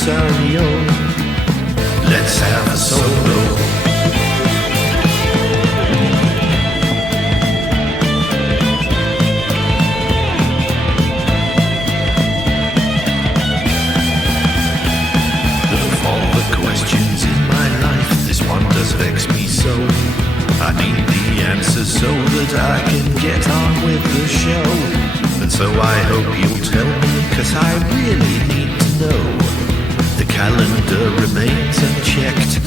impresario. Let's have a solo. Of all the questions in my life, this one does vex me so. I need the answers so that I can get on with the show. And so I hope you'll tell me, 'cause I really need to know. The calendar remains unchecked.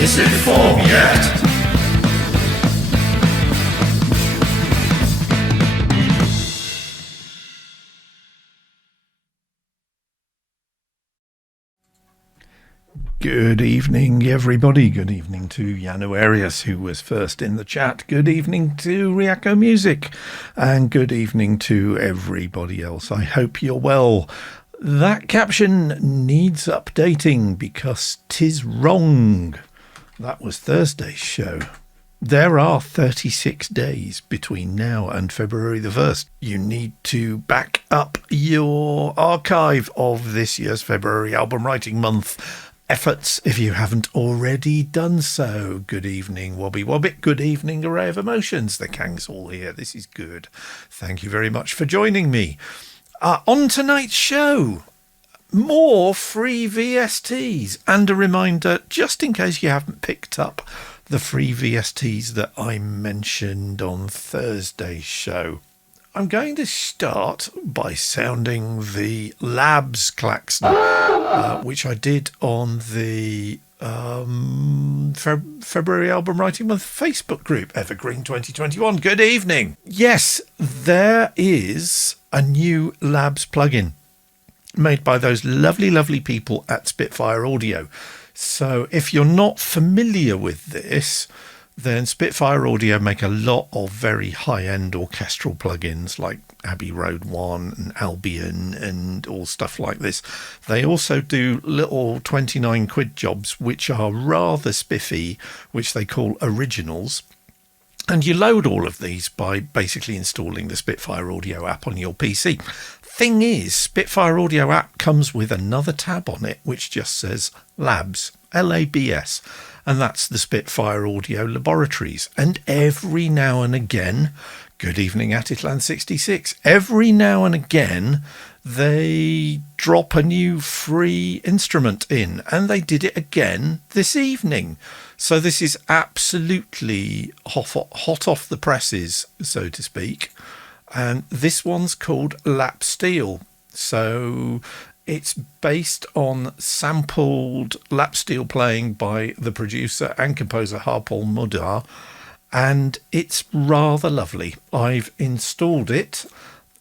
Is it FAWM yet? Good evening, everybody. Good evening to Yano Arias, who was first in the chat. Good evening to Riako Music. And good evening to everybody else. I hope you're well. That caption needs updating because 'tis wrong. That was Thursday's show. There are 36 days between now and February the 1st. You need to back up your archive of this year's February album writing month efforts if you haven't already done so. Good evening, Wobby Wobbit. Good evening, Array of Emotions. The Kang's all here. This is good. Thank you very much for joining me. On tonight's show, more free VSTs and a reminder, just in case you haven't picked up the free VSTs that I mentioned on Thursday's show. I'm going to start by sounding the Labs klaxon, which I did on the February Album Writing Month Facebook group, Evergreen 2021. Good evening. Yes, there is a new Labs plugin made by those lovely, lovely people at Spitfire Audio. So if you're not familiar with this, then Spitfire Audio make a lot of very high-end orchestral plugins like Abbey Road 1 and Albion and all stuff like this. They also do little 29 quid jobs which are rather spiffy, which they call originals. And you load all of these by basically installing the Spitfire Audio app on your PC. Thing is, Spitfire Audio app comes with another tab on it which just says Labs, L-A-B-S. And that's the Spitfire Audio Laboratories. And every now and again, good evening Atitlan 66, every now and again they drop a new free instrument in, and they did it again this evening. So this is absolutely hot off the presses, so to speak. And this one's called Lap Steel. So it's based on sampled lap steel playing by the producer and composer Harpal Mudar, and it's rather lovely. I've installed it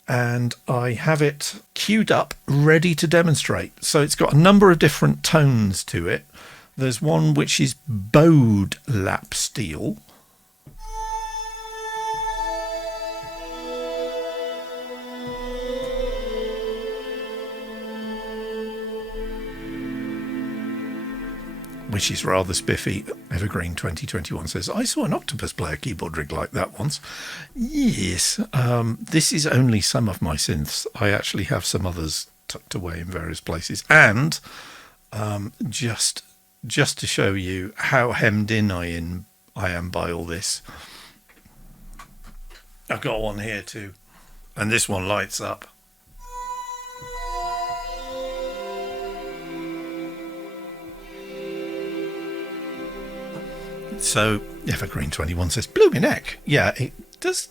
and I have it queued up, ready to demonstrate. So it's got a number of different tones to it. There's one which is bowed lap steel. Which is rather spiffy. Evergreen 2021 says, I saw an octopus play a keyboard rig like that once. Yes, this is only some of my synths. I actually have some others tucked away in various places. And just to show you how hemmed in I am by all this, I've got one here too. And this one lights up. So Evergreen 21 says, blew me neck. Yeah, it does.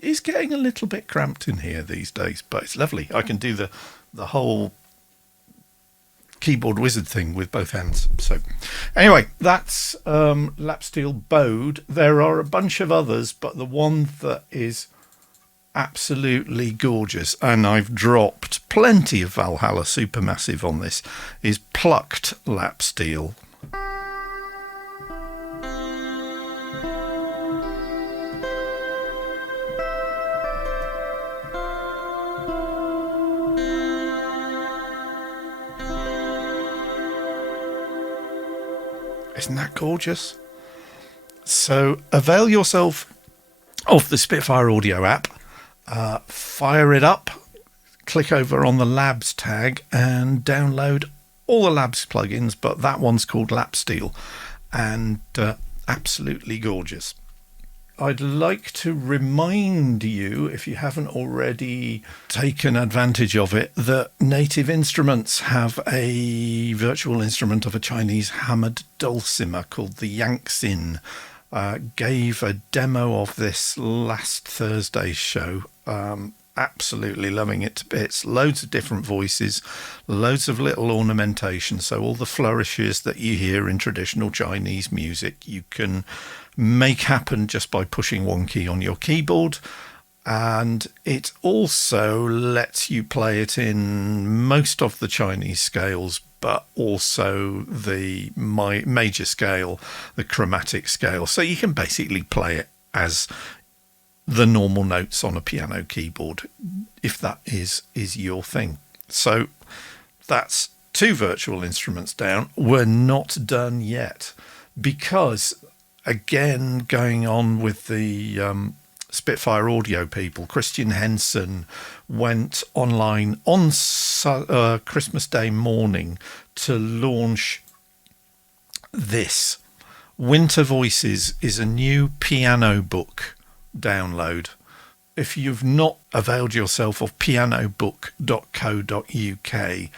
It's getting a little bit cramped in here these days, but it's lovely. I can do the whole keyboard wizard thing with both hands. So anyway, that's lap steel bowed. There are a bunch of others, but the one that is absolutely gorgeous, and I've dropped plenty of Valhalla Supermassive on this, is plucked lap steel. Isn't that gorgeous? So avail yourself of the Spitfire Audio app, fire it up, click over on the Labs tag and download all the Labs plugins, but that one's called Lap Steel, and absolutely gorgeous. I'd like to remind you, if you haven't already taken advantage of it, that Native Instruments have a virtual instrument of a Chinese hammered dulcimer called the Yangxin. Gave a demo of this last Thursday's show. Absolutely loving it to bits. Loads of different voices, loads of little ornamentation. So all the flourishes that you hear in traditional Chinese music, you can make happen just by pushing one key on your keyboard. And it also lets you play it in most of the Chinese scales, but also the major scale, the chromatic scale. So you can basically play it as the normal notes on a piano keyboard, if that is your thing. So that's 2 virtual instruments down. We're not done yet, because again, going on with the Spitfire Audio people, Christian Henson went online on Christmas Day morning to launch this. Winter Voices is a new piano book download. If you've not availed yourself of pianobook.co.uk,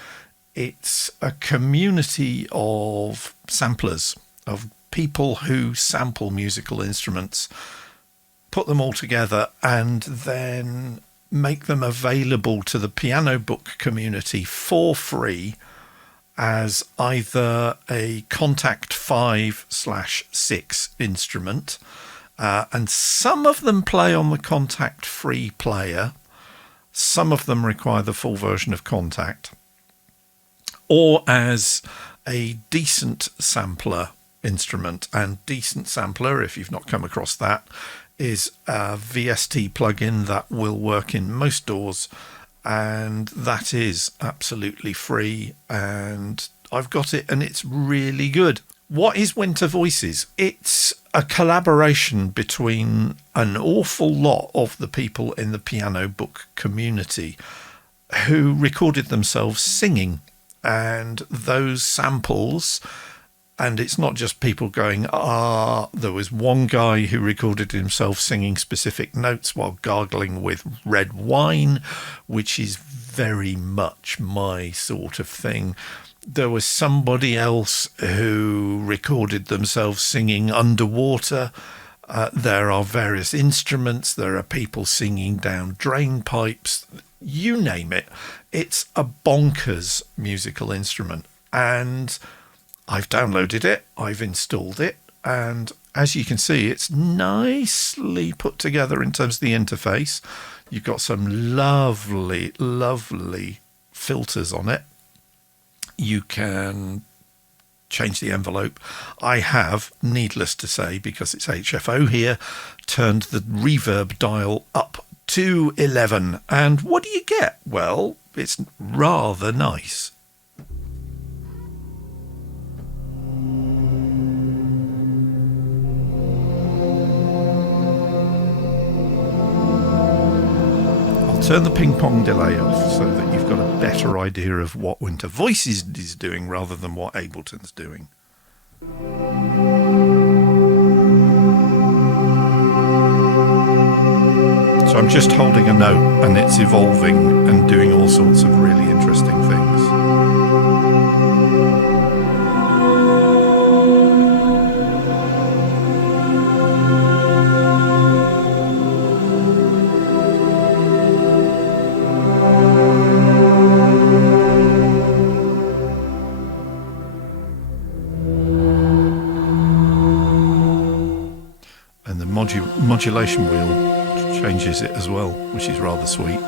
it's a community of samplers, of people who sample musical instruments, put them all together, and then make them available to the piano book community for free as either a Contact 5/6 instrument, and some of them play on the Contact free player, some of them require the full version of Contact, or as a decent sampler instrument. And decent sampler, if you've not come across that, is a VST plugin that will work in most DAWs, and that is absolutely free, and I've got it and it's really good. What is Winter Voices? It's a collaboration between an awful lot of the people in the piano book community who recorded themselves singing, and those samples. And it's not just people going, there was one guy who recorded himself singing specific notes while gargling with red wine, which is very much my sort of thing. There was somebody else who recorded themselves singing underwater. There are various instruments. There are people singing down drain pipes. You name it. It's a bonkers musical instrument. And I've downloaded it, I've installed it, and as you can see, it's nicely put together in terms of the interface. You've got some lovely, lovely filters on it. You can change the envelope. I have, needless to say, because it's HFO here, turned the reverb dial up to 11. And what do you get? Well, it's rather nice. Turn the ping pong delay off so that you've got a better idea of what Winter Voices is doing rather than what Ableton's doing. So I'm just holding a note and it's evolving and doing all sorts of really interesting things. Modulation wheel changes it as well, which is rather sweet.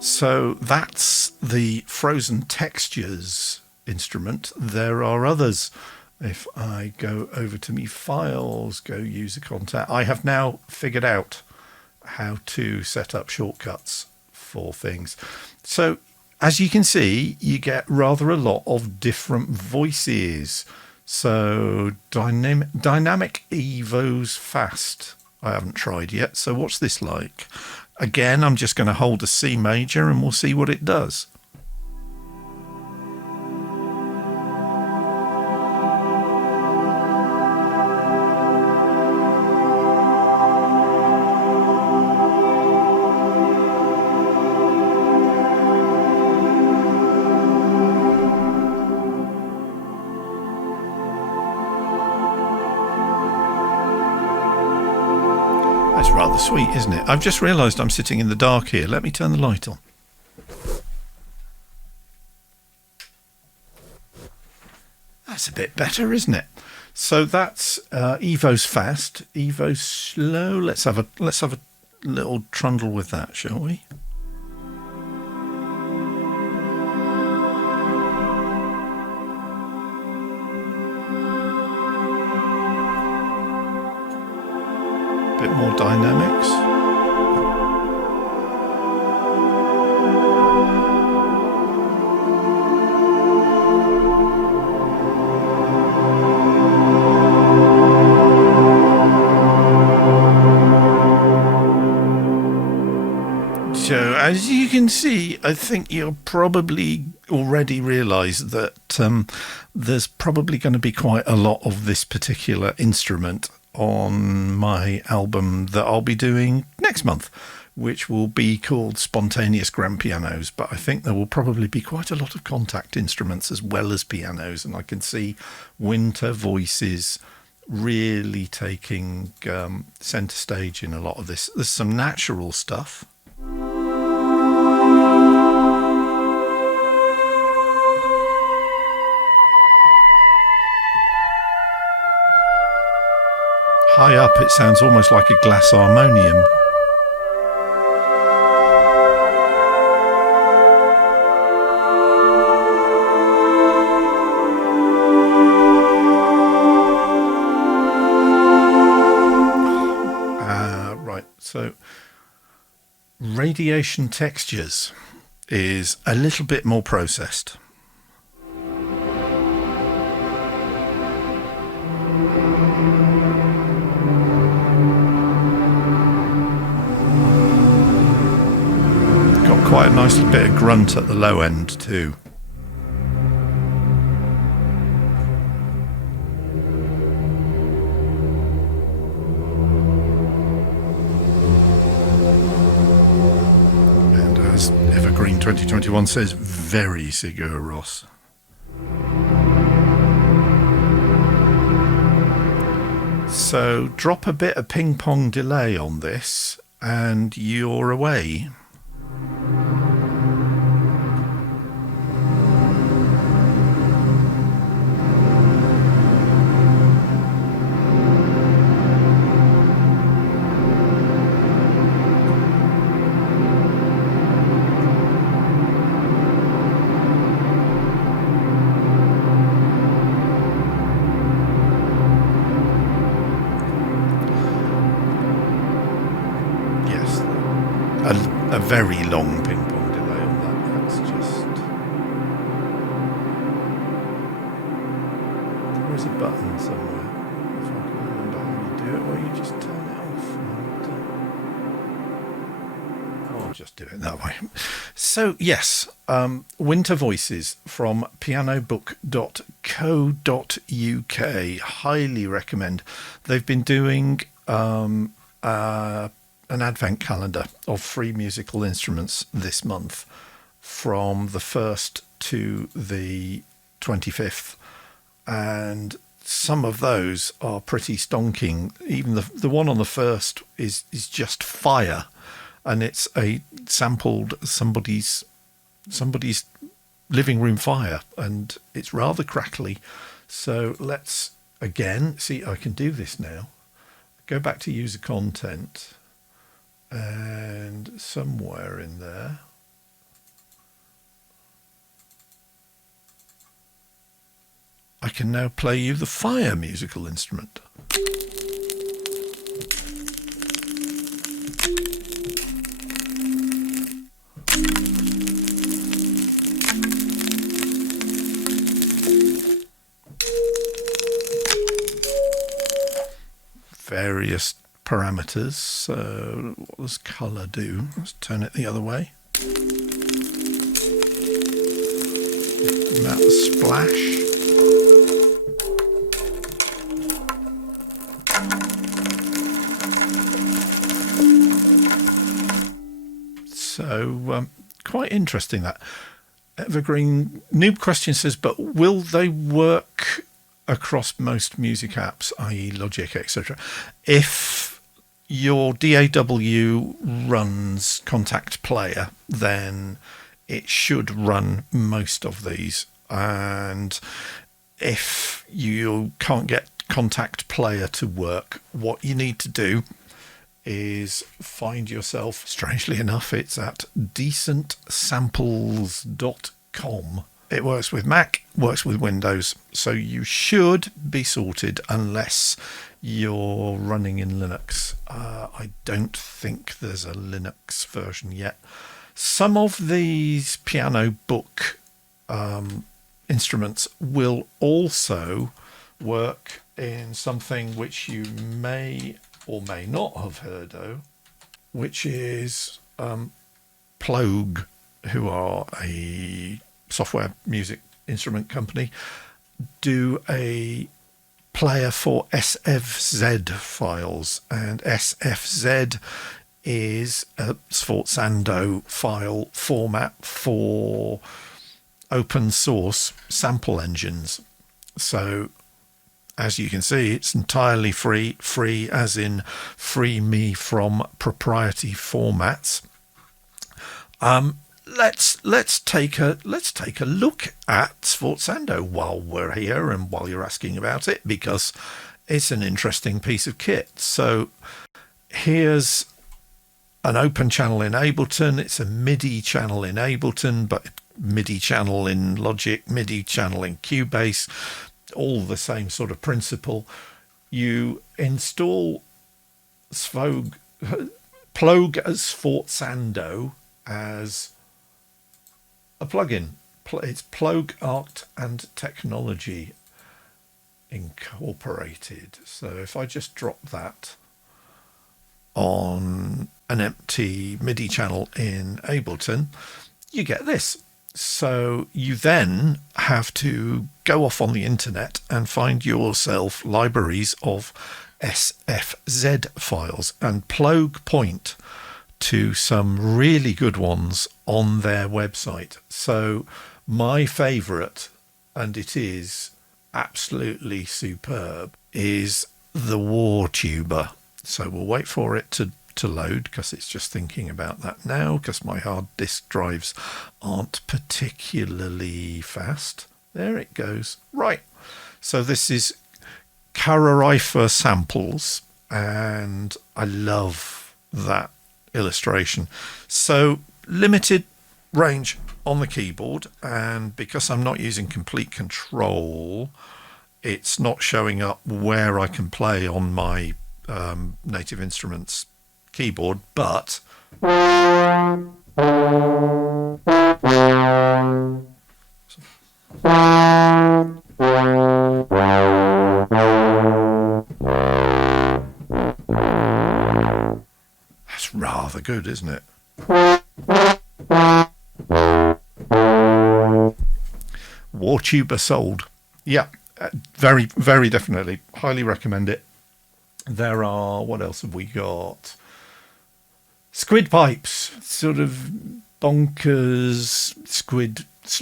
So that's the Frozen Textures instrument. There are others. If I go over to me files, go user contact, I have now figured out how to set up shortcuts for things. So as you can see, you get rather a lot of different voices. So dynamic Evo's Fast. I haven't tried yet. So what's this like? Again, I'm just going to hold a C major and we'll see what it does. That's rather sweet, isn't it? I've just realised I'm sitting in the dark here. Let me turn the light on. That's a bit better, isn't it? So that's Evo's Fast, Evo's Slow. Let's have a little trundle with that, shall we? Bit more dynamics. So as you can see, I think you'll probably already realise that there's probably going to be quite a lot of this particular instrument on my album that I'll be doing next month, which will be called Spontaneous Grand Pianos. But I think there will probably be quite a lot of contact instruments as well as pianos, and I can see winter voices really taking centre stage in a lot of this. There's some natural stuff. High up, it sounds almost like a glass harmonium. Right, so Radiation Textures is a little bit more processed. Quite a nice bit of grunt at the low end too. And as Evergreen 2021 says, very Sigur Rós. So drop a bit of ping pong delay on this and you're away. A very long ping pong delay on that. That's just. There is a button somewhere. If I can remember how you do it, where you just turn it off. And, I'll just do it that way. So yes, Winter Voices from pianobook.co.uk. Highly recommend. They've been doing an advent calendar of free musical instruments this month from the 1st to the 25th, and some of those are pretty stonking. Even the one on the 1st is just fire, and it's a sampled somebody's living room fire, and it's rather crackly. So let's again see, I can do this now. Go back to user content. And somewhere in there, I can now play you the fire musical instrument. various parameters. So what does colour do? Let's turn it the other way. Matte splash. So quite interesting that. Evergreen Noob question says, but will they work across most music apps, i.e. Logic, etc.? If your DAW runs Contact Player, then it should run most of these. And if you can't get Contact Player to work, what you need to do is find yourself, strangely enough, it's at decentsamples.com. It works with Mac, works with Windows, so you should be sorted unless you're running in Linux. I don't think there's a Linux version yet. Some of these piano book instruments will also work in something which you may or may not have heard of, which is Plogue, who are a software music instrument company, do a player for SFZ files, and SFZ is a Sforzando file format for open source sample engines. So as you can see, it's entirely free as in free me from proprietary formats. Let's take a look at Sforzando while we're here and while you're asking about it, because it's an interesting piece of kit. So here's an open channel in Ableton. It's a MIDI channel in Ableton, but MIDI channel in Logic, MIDI channel in Cubase. All the same sort of principle. You install Plogue as Sforzando as a plugin. It's Plogue Art and Technology Incorporated. So if I just drop that on an empty MIDI channel in Ableton, you get this. So you then have to go off on the internet and find yourself libraries of SFZ files, and Plogue point to some really good ones on their website. So my favourite, and it is absolutely superb, is the War Tuber. So we'll wait for it to load, because it's just thinking about that now, because my hard disk drives aren't particularly fast. There it goes. Right. So this is Cararifer samples, and I love that illustration. So limited range on the keyboard, and because I'm not using complete control, it's not showing up where I can play on my Native Instruments keyboard, but that's rather good, isn't it? War Tuber sold. Yeah, very, very definitely. Highly recommend it. There are, what else have we got? Squid pipes, sort of bonkers squid /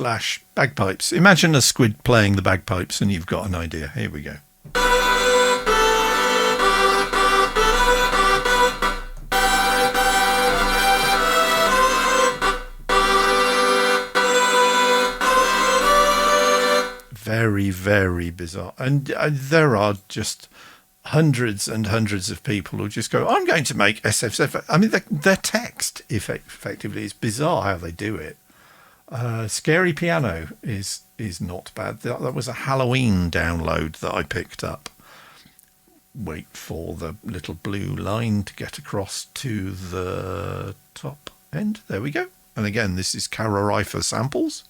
bagpipes. Imagine a squid playing the bagpipes and you've got an idea. Here we go. Very, very bizarre. And there are just hundreds and hundreds of people who just go, I'm going to make SFZ. I mean, their text effectively is bizarre how they do it. Scary Piano is not bad. That was a Halloween download that I picked up. Wait for the little blue line to get across to the top end. There we go. And again, this is Cararifer samples.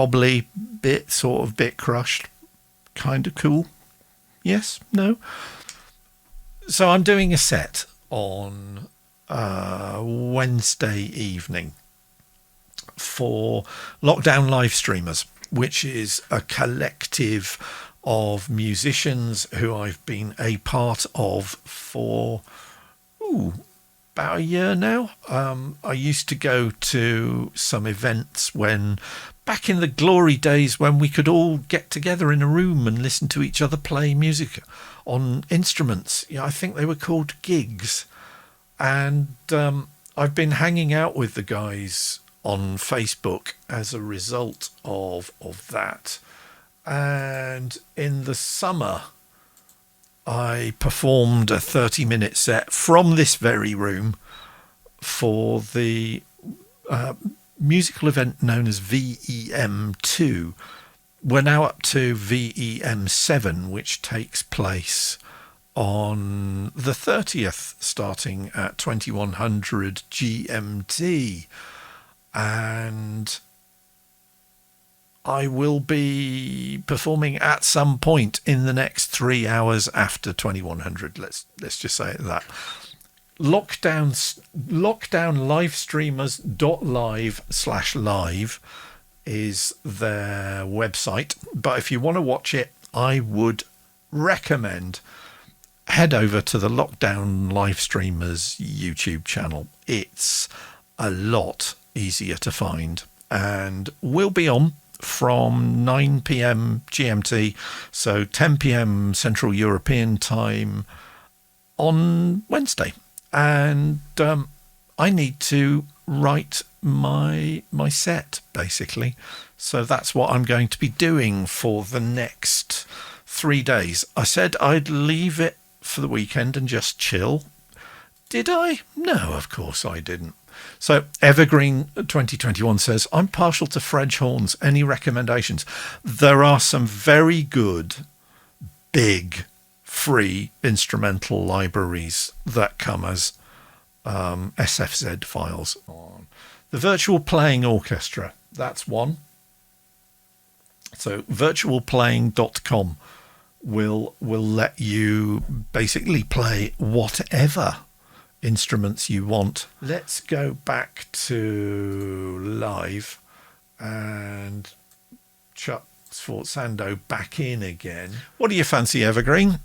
wobbly, bit crushed. Kind of cool. Yes? No? So I'm doing a set on Wednesday evening for Lockdown Livestreamers, which is a collective of musicians who I've been a part of for about a year now. I used to go to some events back in the glory days when we could all get together in a room and listen to each other play music on instruments. I think they were called gigs. And I've been hanging out with the guys on Facebook as a result of that. And in the summer, I performed a 30-minute set from this very room for the musical event known as VEM2. We're now up to VEM7, which takes place on the 30th, starting at 2100 GMT. And I will be performing at some point in the next 3 hours after 2100. Let's just say it that. Lockdownlivestreamers.live/live is their website. But if you want to watch it, I would recommend head over to the Lockdown Livestreamers YouTube channel. It's a lot easier to find, and we'll be on from 9 p.m. GMT, so 10 p.m. Central European time on Wednesday. And I need to write my set, basically. So that's what I'm going to be doing for the next 3 days. I said I'd leave it for the weekend and just chill. Did I? No, of course I didn't. So Evergreen 2021 says, I'm partial to French horns. Any recommendations? There are some very good, big, free instrumental libraries that come as SFZ files. The Virtual Playing Orchestra, that's one. So virtualplaying.com will let you basically play whatever instruments you want. Let's go back to live and chuck Sforzando back in again. What do you fancy, Evergreen?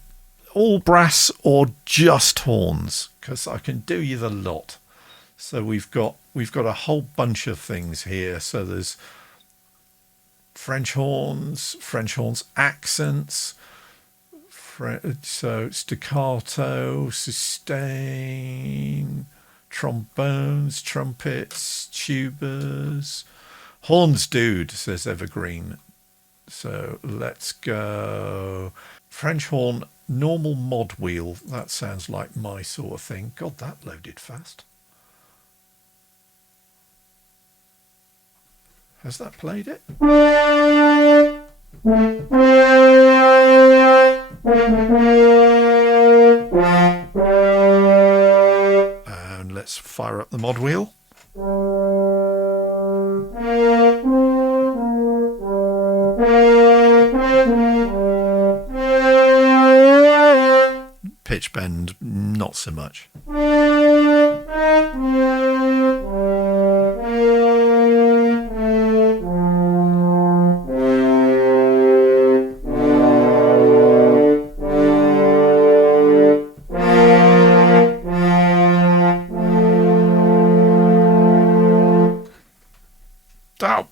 All brass or just horns? Because I can do you the lot. So we've got a whole bunch of things here. So there's French horns accents, so staccato, sustain, trombones, trumpets, tubas. Horns, dude, says Evergreen. So let's go French horn, normal mod wheel. That sounds like my sort of thing. God, that loaded fast. Has that played it? And let's fire up the mod wheel. Pitch bend, not so much.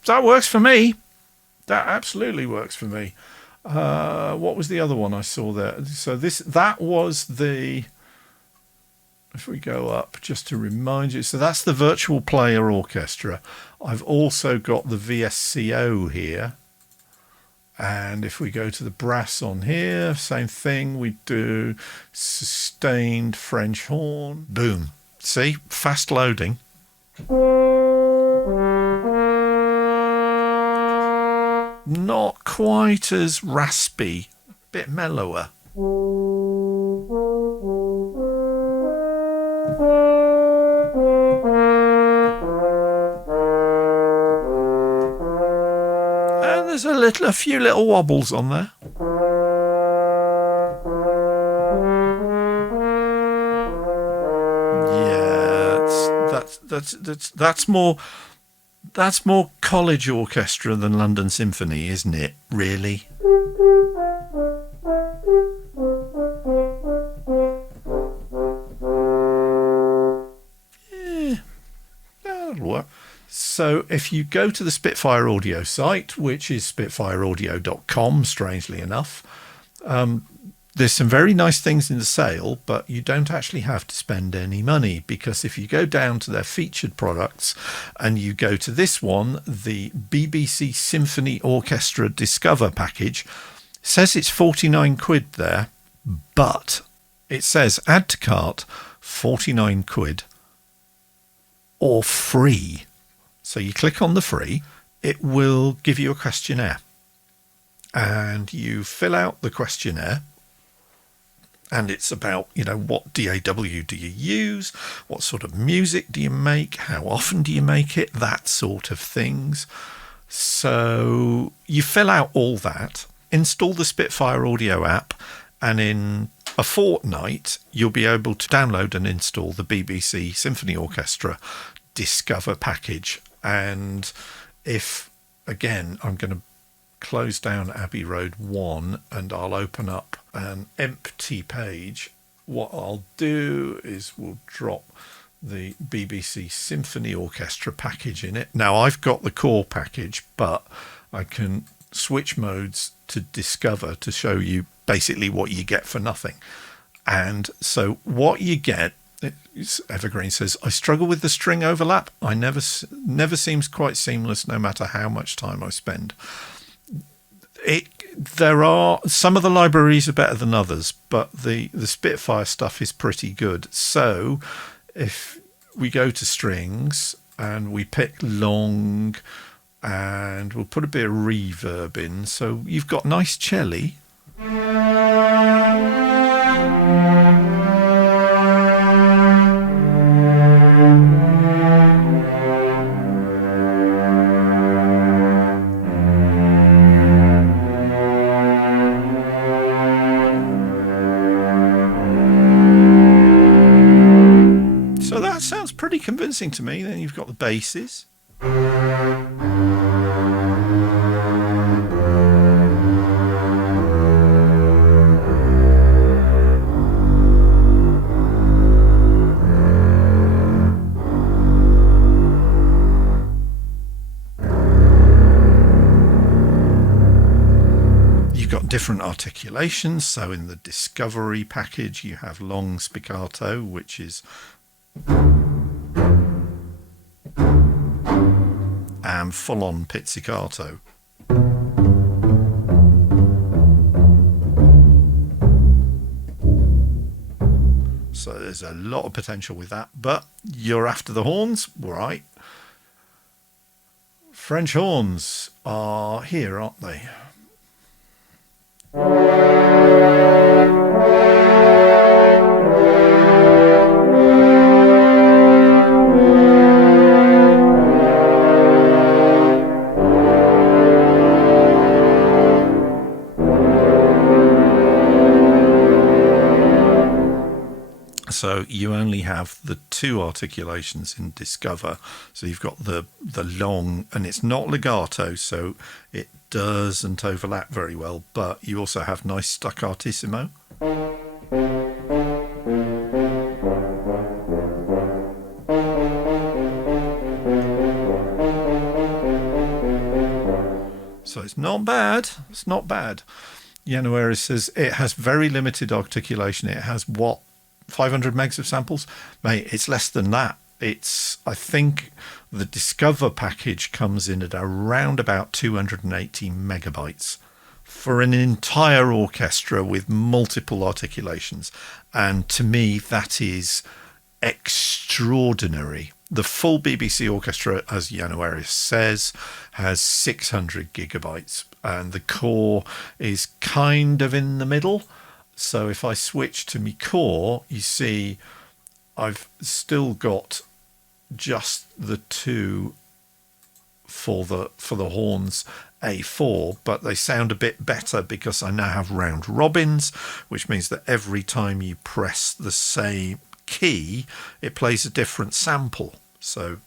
That works for me. That absolutely works for me. What was the other one I saw there? So that was the, if we go up just to remind you, so that's the Virtual Player Orchestra. I've also got the VSCO here. And if we go to the brass on here, same thing. We do sustained French horn. Boom. See? Fast loading. Not quite as raspy, a bit mellower. There's a few little wobbles on there. Yeah, that's more college orchestra than London Symphony, isn't it? Really? Yeah, that'll work. So if you go to the Spitfire Audio site, which is spitfireaudio.com, strangely enough, there's some very nice things in the sale, but you don't actually have to spend any money, because if you go down to their featured products and you go to this one, the BBC Symphony Orchestra Discover package, it says it's 49 quid there, but it says add to cart 49 quid or free. So you click on the free, it will give you a questionnaire and you fill out the questionnaire. And it's about, what DAW do you use? What sort of music do you make? How often do you make it? That sort of things. So you fill out all that, install the Spitfire Audio app, and in a fortnight, you'll be able to download and install the BBC Symphony Orchestra Discover package. And if, again, I'm going to close down Abbey Road 1 and I'll open up an empty page, what I'll do is we'll drop the BBC Symphony Orchestra package in it. Now I've got the core package, but I can switch modes to Discover to show you basically what you get for nothing. And so what you get, Evergreen says, I struggle with the string overlap. I never seems quite seamless no matter how much time I spend. There are some of the libraries are better than others, but the Spitfire stuff is pretty good. So if we go to strings and we pick long and we'll put a bit of reverb in, so you've got nice cello. Pretty convincing to me. Then you've got the basses. You've got different articulations. So in the Discovery package, you have long spiccato, which is and full-on pizzicato. So there's a lot of potential with that, but you're after the horns, right? French horns are here, aren't they? So you only have the two articulations in Discover. So you've got the long, and it's not legato, so it doesn't overlap very well, but you also have nice staccatissimo. So it's not bad. It's not bad. January says it has very limited articulation. It has what? 500 megs of samples, mate. It's less than that. I think the Discover package comes in at around about 280 megabytes for an entire orchestra with multiple articulations, and to me that is extraordinary. The full BBC orchestra, as Januarius says, has 600 gigabytes, and the core is kind of in the middle. So if I switch to my core, you see I've still got just the two for the horns A4, but they sound a bit better because I now have round robins, which means that every time you press the same key, it plays a different sample. So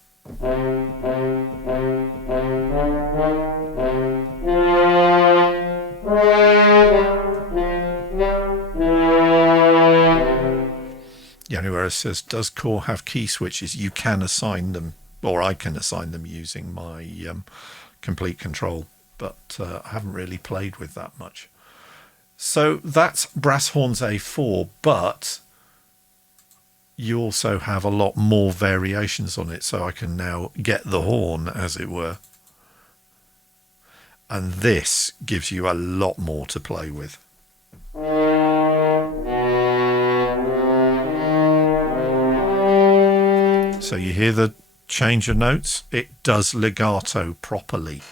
yeah, anywhere it says, does Core have key switches? You can assign them, or I can assign them using my complete control, but I haven't really played with that much. So that's brass horns A4, but you also have a lot more variations on it, so I can now get the horn, as it were. And this gives you a lot more to play with. So you hear the change of notes? It does legato properly.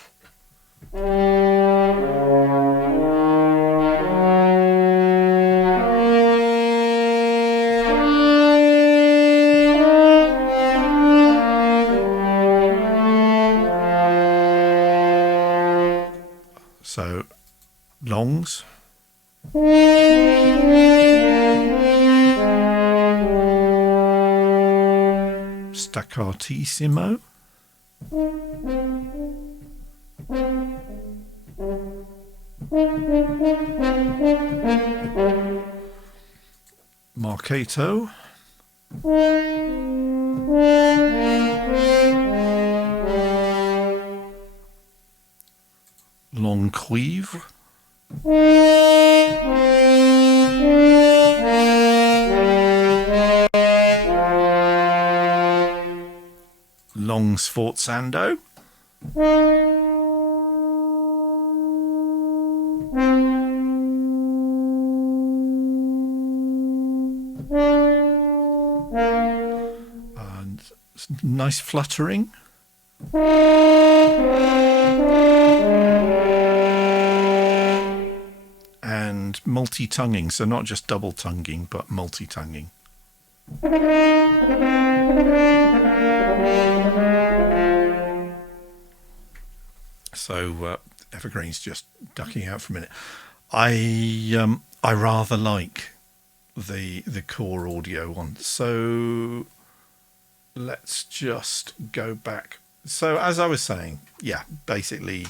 So longs. Staccatissimo. Marcato. Long cuivre. Long sforzando. And nice fluttering. And multi-tonguing, so not just double tonguing, but multi-tonguing. So Evergreen's just ducking out for a minute. I rather like the Core Audio one. So let's just go back. So as I was saying, yeah, basically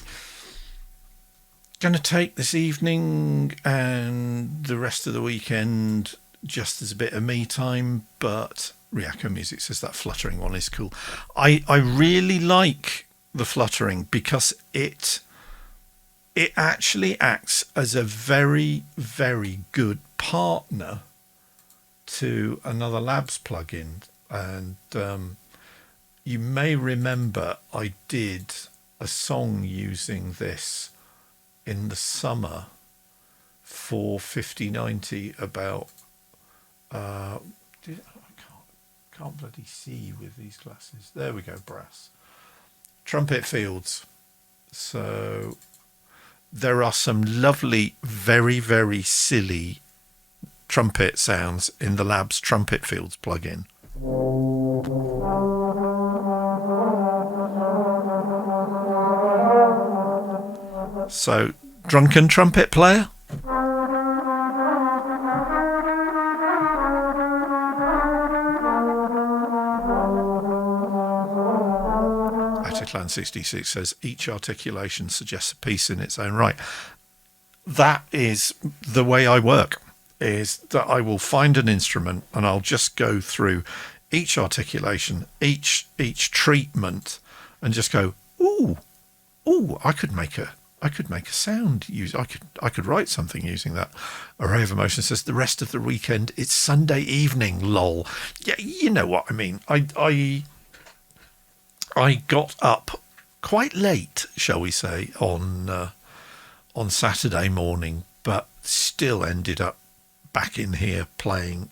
going to take this evening and the rest of the weekend just as a bit of me time, but Ryako Music says that fluttering one is cool. I really like the fluttering because it actually acts as a very, very good partner to another Labs plugin. And you may remember I did a song using this in the summer for 5090 about I can't bloody see with these glasses. There we go, brass. Trumpet fields. So there are some lovely, very, very silly trumpet sounds in the Labs Trumpet Fields plugin. So, drunken trumpet player? Atticlan66 says each articulation suggests a piece in its own right. That is the way I work, is that I will find an instrument and I'll just go through each articulation, each treatment, and just go, ooh, I could make a sound. I could write something using that. Array of Emotion says the rest of the weekend it's Sunday evening. Lol. Yeah, you know what I mean. I got up quite late, shall we say, on Saturday morning, but still ended up back in here playing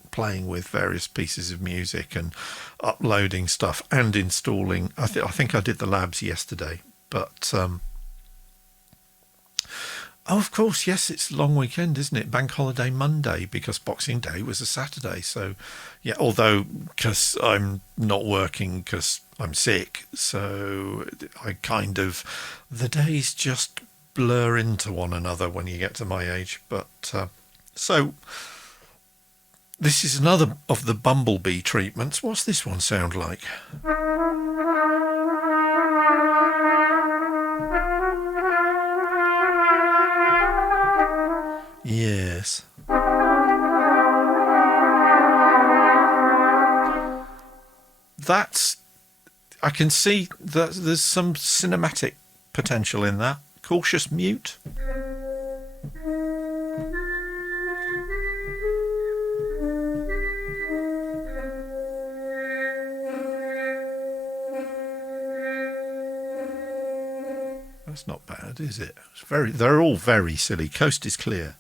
with various pieces of music and uploading stuff and installing. I think I did the Labs yesterday, but oh, of course, yes, it's a long weekend, isn't it? Bank holiday Monday, because Boxing Day was a Saturday. So, yeah, although because I'm not working because I'm sick, so I kind of, the days just blur into one another when you get to my age. But so this is another of the bumblebee treatments. What's this one sound like? Yes. That's, I can see that there's some cinematic potential in that. Cautious mute. That's not bad, is it? They're all very silly. Coast is clear.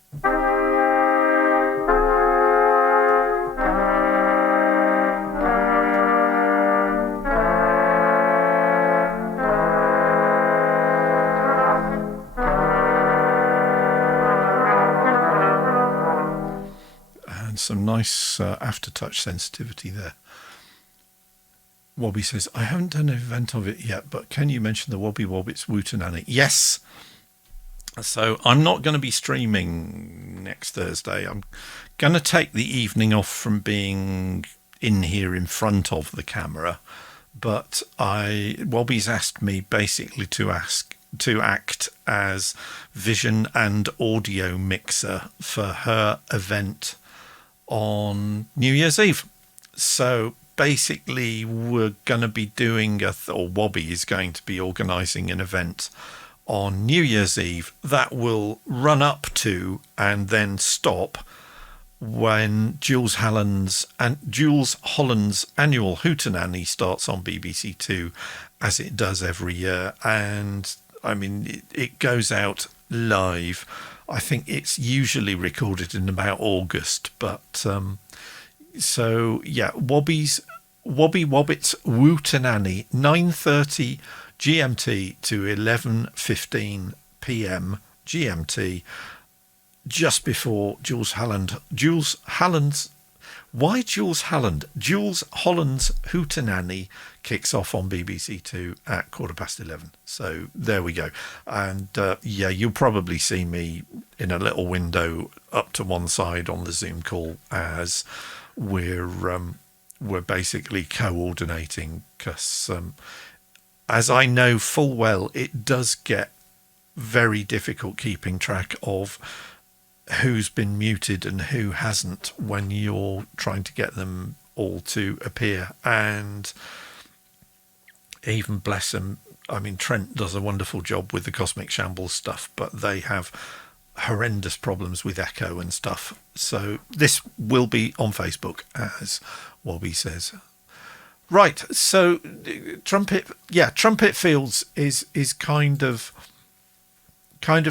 And some nice aftertouch sensitivity there. Wobbie says, I haven't done an event of it yet, but can you mention the Wobbie Wobbits Wootenanny? Yes. So I'm not going to be streaming next Thursday. I'm going to take the evening off from being in here in front of the camera. But Wobbie's asked me basically to act as vision and audio mixer for her event on New Year's Eve. So basically we're going to be doing or Wobbie is going to be organising an event on New Year's Eve that will run up to and then stop when Jules Holland's annual Hootenanny starts on BBC Two, as it does every year. And I mean, it goes out live. I think it's usually recorded in about August, but so yeah, Wobbie Wobbits Wootenanny, 9:30 GMT to 11:15 PM GMT, just before Jules Holland's Hootenanny kicks off on BBC Two at 11:15. So there we go. And yeah, you'll probably see me in a little window up to one side on the Zoom call as we're basically coordinating, because as I know full well, it does get very difficult keeping track of who's been muted and who hasn't when you're trying to get them all to appear. And even, bless them, I mean, Trent does a wonderful job with the Cosmic Shambles stuff, but they have horrendous problems with echo and stuff. So this will be on Facebook, as Wobbie says. Right, so trumpet fields is kind of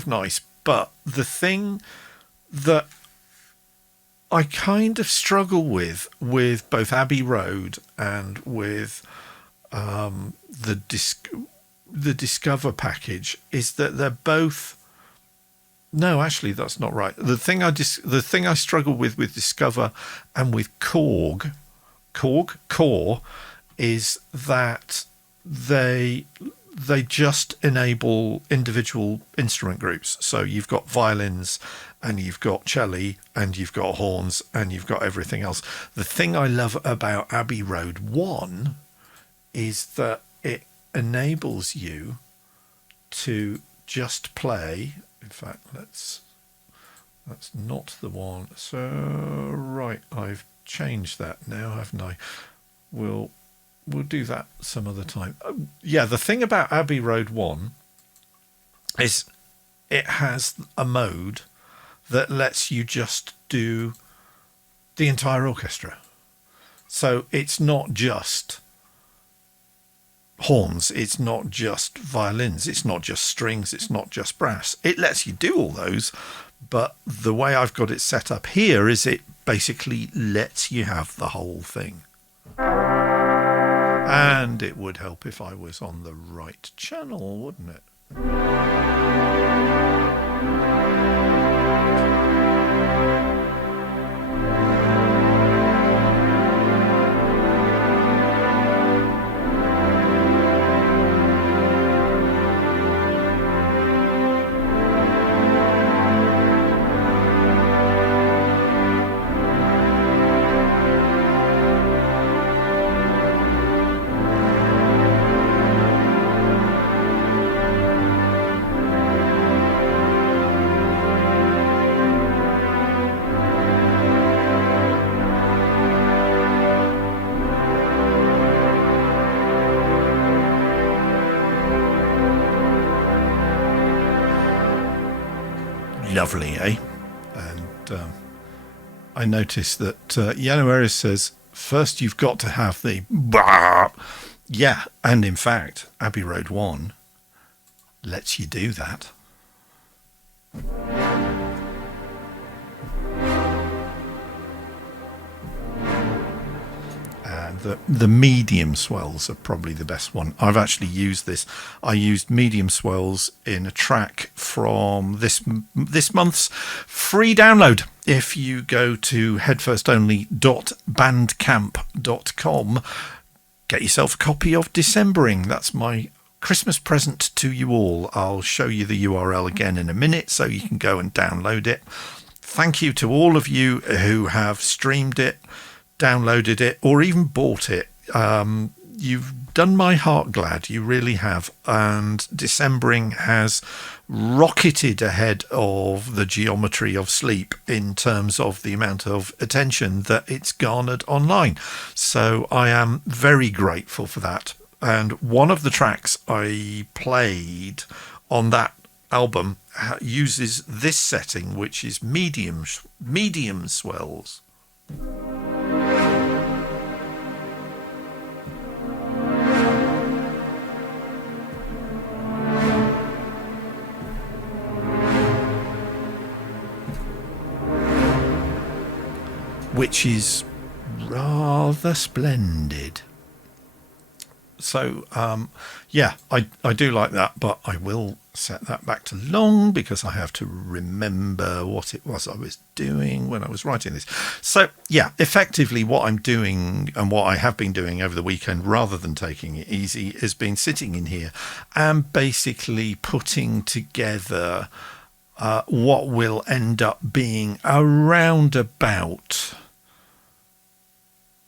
nice, but the thing that I kind of struggle with both Abbey Road and with the Discover package is that they're both. No, actually, that's not right. The thing I struggle with Discover and with Core is that they just enable individual instrument groups. So you've got violins and you've got cello and you've got horns and you've got everything else. The thing I love about Abbey Road 1 is that it enables you to just play. In fact, that's not the one. So right, I've changed that now, haven't I? We'll do that some other time. Yeah, the thing about Abbey Road 1 is it has a mode that lets you just do the entire orchestra. So it's not just horns, it's not just violins, it's not just strings, it's not just brass. It lets you do all those, but the way I've got it set up here is it basically lets you have the whole thing. And it would help if I was on the right channel, wouldn't it? Lovely, eh? And I noticed that Yano Aries says, first you've got to have the bah! Yeah, and in fact, Abbey Road 1 lets you do that. And the medium swells are probably the best one. I've actually used this. I used medium swells in a track from this month's free download. If you go to headfirstonly.bandcamp.com, get yourself a copy of Decembering. That's my Christmas present to you all. I'll show you the URL again in a minute so you can go and download it. Thank you to all of you who have streamed it, downloaded it, or even bought it. You've done my heart glad, you really have. And Decembering has rocketed ahead of the Geometry of Sleep in terms of the amount of attention that it's garnered online. So I am very grateful for that. And one of the tracks I played on that album uses this setting, which is medium swells. Which is rather splendid. So, yeah, I do like that, but I will set that back to long because I have to remember what it was I was doing when I was writing this. So, yeah, effectively what I'm doing and what I have been doing over the weekend, rather than taking it easy, has been sitting in here and basically putting together what will end up being around about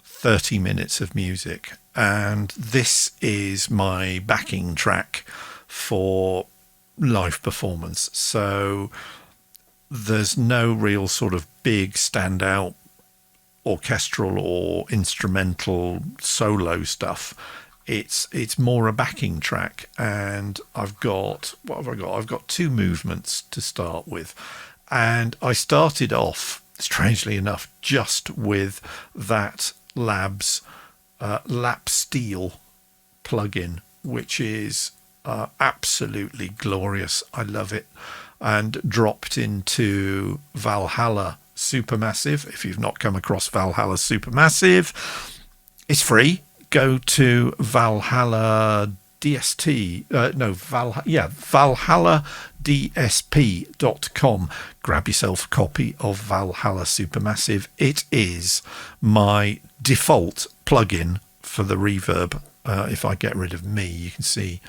30 minutes of music. And this is my backing track for live performance. So there's no real sort of big standout orchestral or instrumental solo stuff. It's more a backing track. And I've got, what have I got? I've got two movements to start with. And I started off, strangely enough, just with that Labs lap steel plugin, which is absolutely glorious. I love it. And dropped into Valhalla Supermassive. If you've not come across Valhalla Supermassive, it's free. Go to Valhalla DST. ValhallaDSP.com. Grab yourself a copy of Valhalla Supermassive. It is my default plugin for the reverb. If I get rid of me, you can see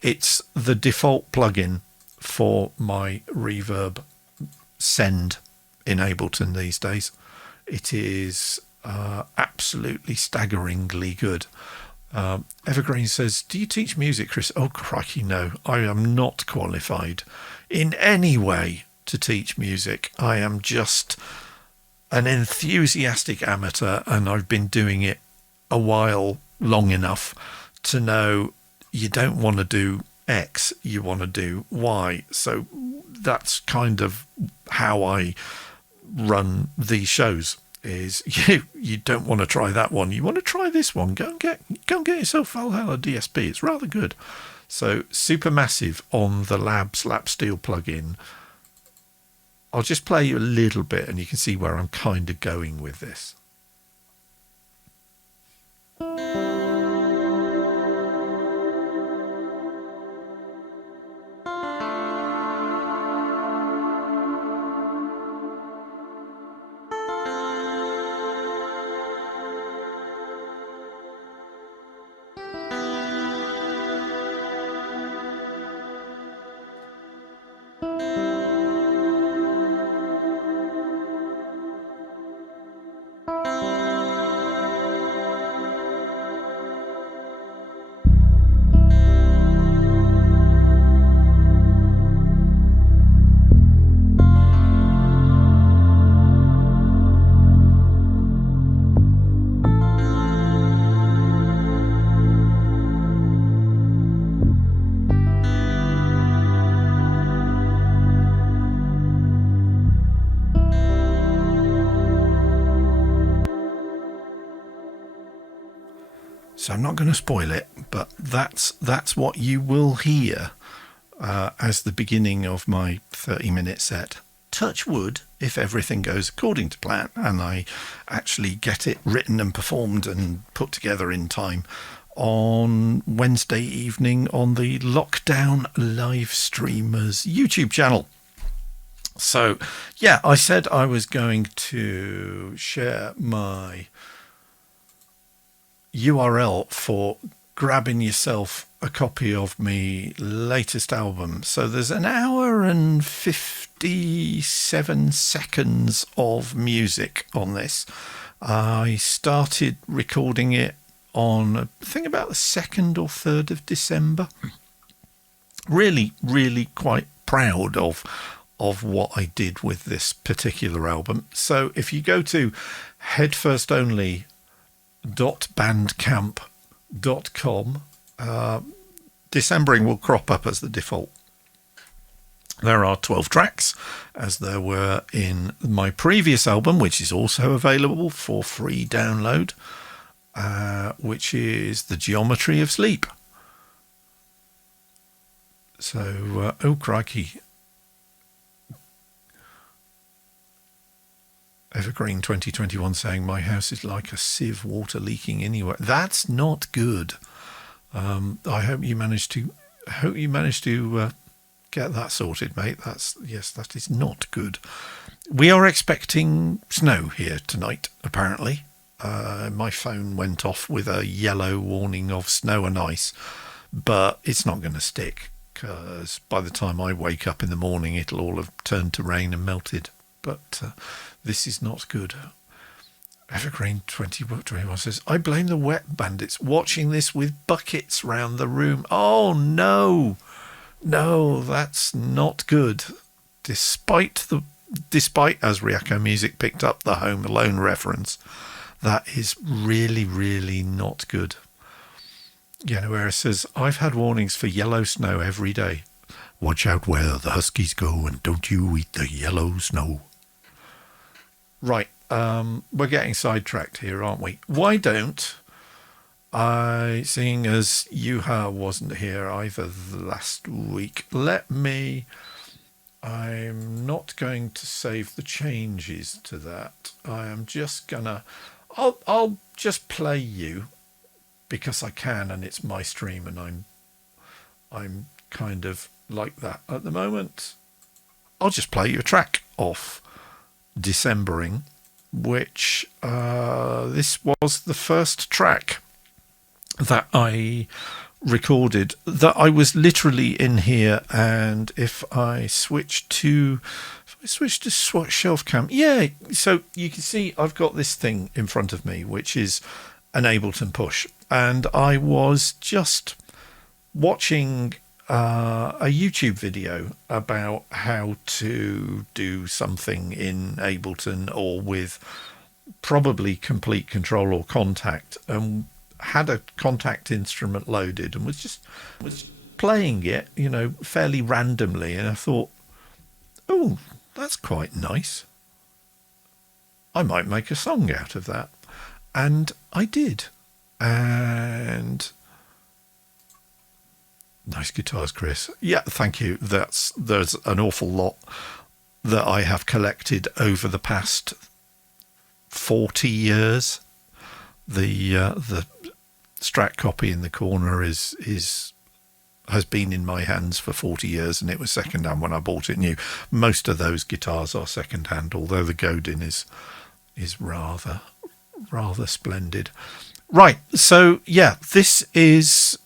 it's the default plugin for my reverb send in Ableton these days. It is absolutely staggeringly good. Evergreen says, do you teach music, Chris? Oh, crikey, no. I am not qualified in any way to teach music. I am just an enthusiastic amateur, and I've been doing it a while, long enough to know you don't want to do X, you want to do Y. So that's kind of how I run these shows. Is you don't want to try that one, you want to try this one. Go and get yourself Valhalla DSP. It's rather good. So Supermassive on the Labs Lap Steel plugin. I'll just play you a little bit and you can see where I'm kind of going with this. So I'm not going to spoil it, but that's what you will hear as the beginning of my 30-minute set. Touch wood, if everything goes according to plan and I actually get it written and performed and put together in time on Wednesday evening on the Lockdown Livestreamers YouTube channel. So, yeah, I said I was going to share my URL for grabbing yourself a copy of my latest album. So there's an hour and 57 seconds of music on this. I started recording it on, I think, about the 2nd or 3rd of December. Really, really quite proud of what I did with this particular album. So if you go to headfirstonly.bandcamp.com, Decembering will crop up as the default. There are 12 tracks, as there were in my previous album, which is also available for free download, which is The Geometry of Sleep. So, oh crikey. Evergreen 2021 saying my house is like a sieve, water leaking anywhere. That's not good. I hope you managed to get that sorted, mate. That is not good. We are expecting snow here tonight, apparently. My phone went off with a yellow warning of snow and ice, but it's not going to stick because by the time I wake up in the morning, it'll all have turned to rain and melted. But this is not good. Evergreen 2021 says, I blame the wet bandits watching this with buckets round the room. Oh, no, that's not good. Despite as Ryako Music picked up the Home Alone reference, that is really, really not good. Where it says, I've had warnings for yellow snow every day. Watch out where the huskies go and don't you eat the yellow snow. Right, we're getting sidetracked here, aren't we? Why don't I, seeing as Yuha wasn't here either last week, I'm not going to save the changes to that. I am just gonna, I'll just play you because I can and it's my stream and I'm kind of like that at the moment. I'll just play you a track off Decembering, which this was the first track that I recorded that I was literally in here, and if I switch to shelf cam, so you can see I've got this thing in front of me which is an Ableton Push, and I was just watching a YouTube video about how to do something in Ableton or with probably Complete Control or Contact, and had a Contact instrument loaded and was playing it, fairly randomly, and I thought, oh, that's quite nice. I might make a song out of that, and I did. And nice guitars, Chris. Yeah, thank you. There's an awful lot that I have collected over the past 40 years. The Strat copy in the corner has been in my hands for 40 years, and it was second-hand when I bought it new. Most of those guitars are second-hand, although the Godin is rather splendid. Right, so yeah, this is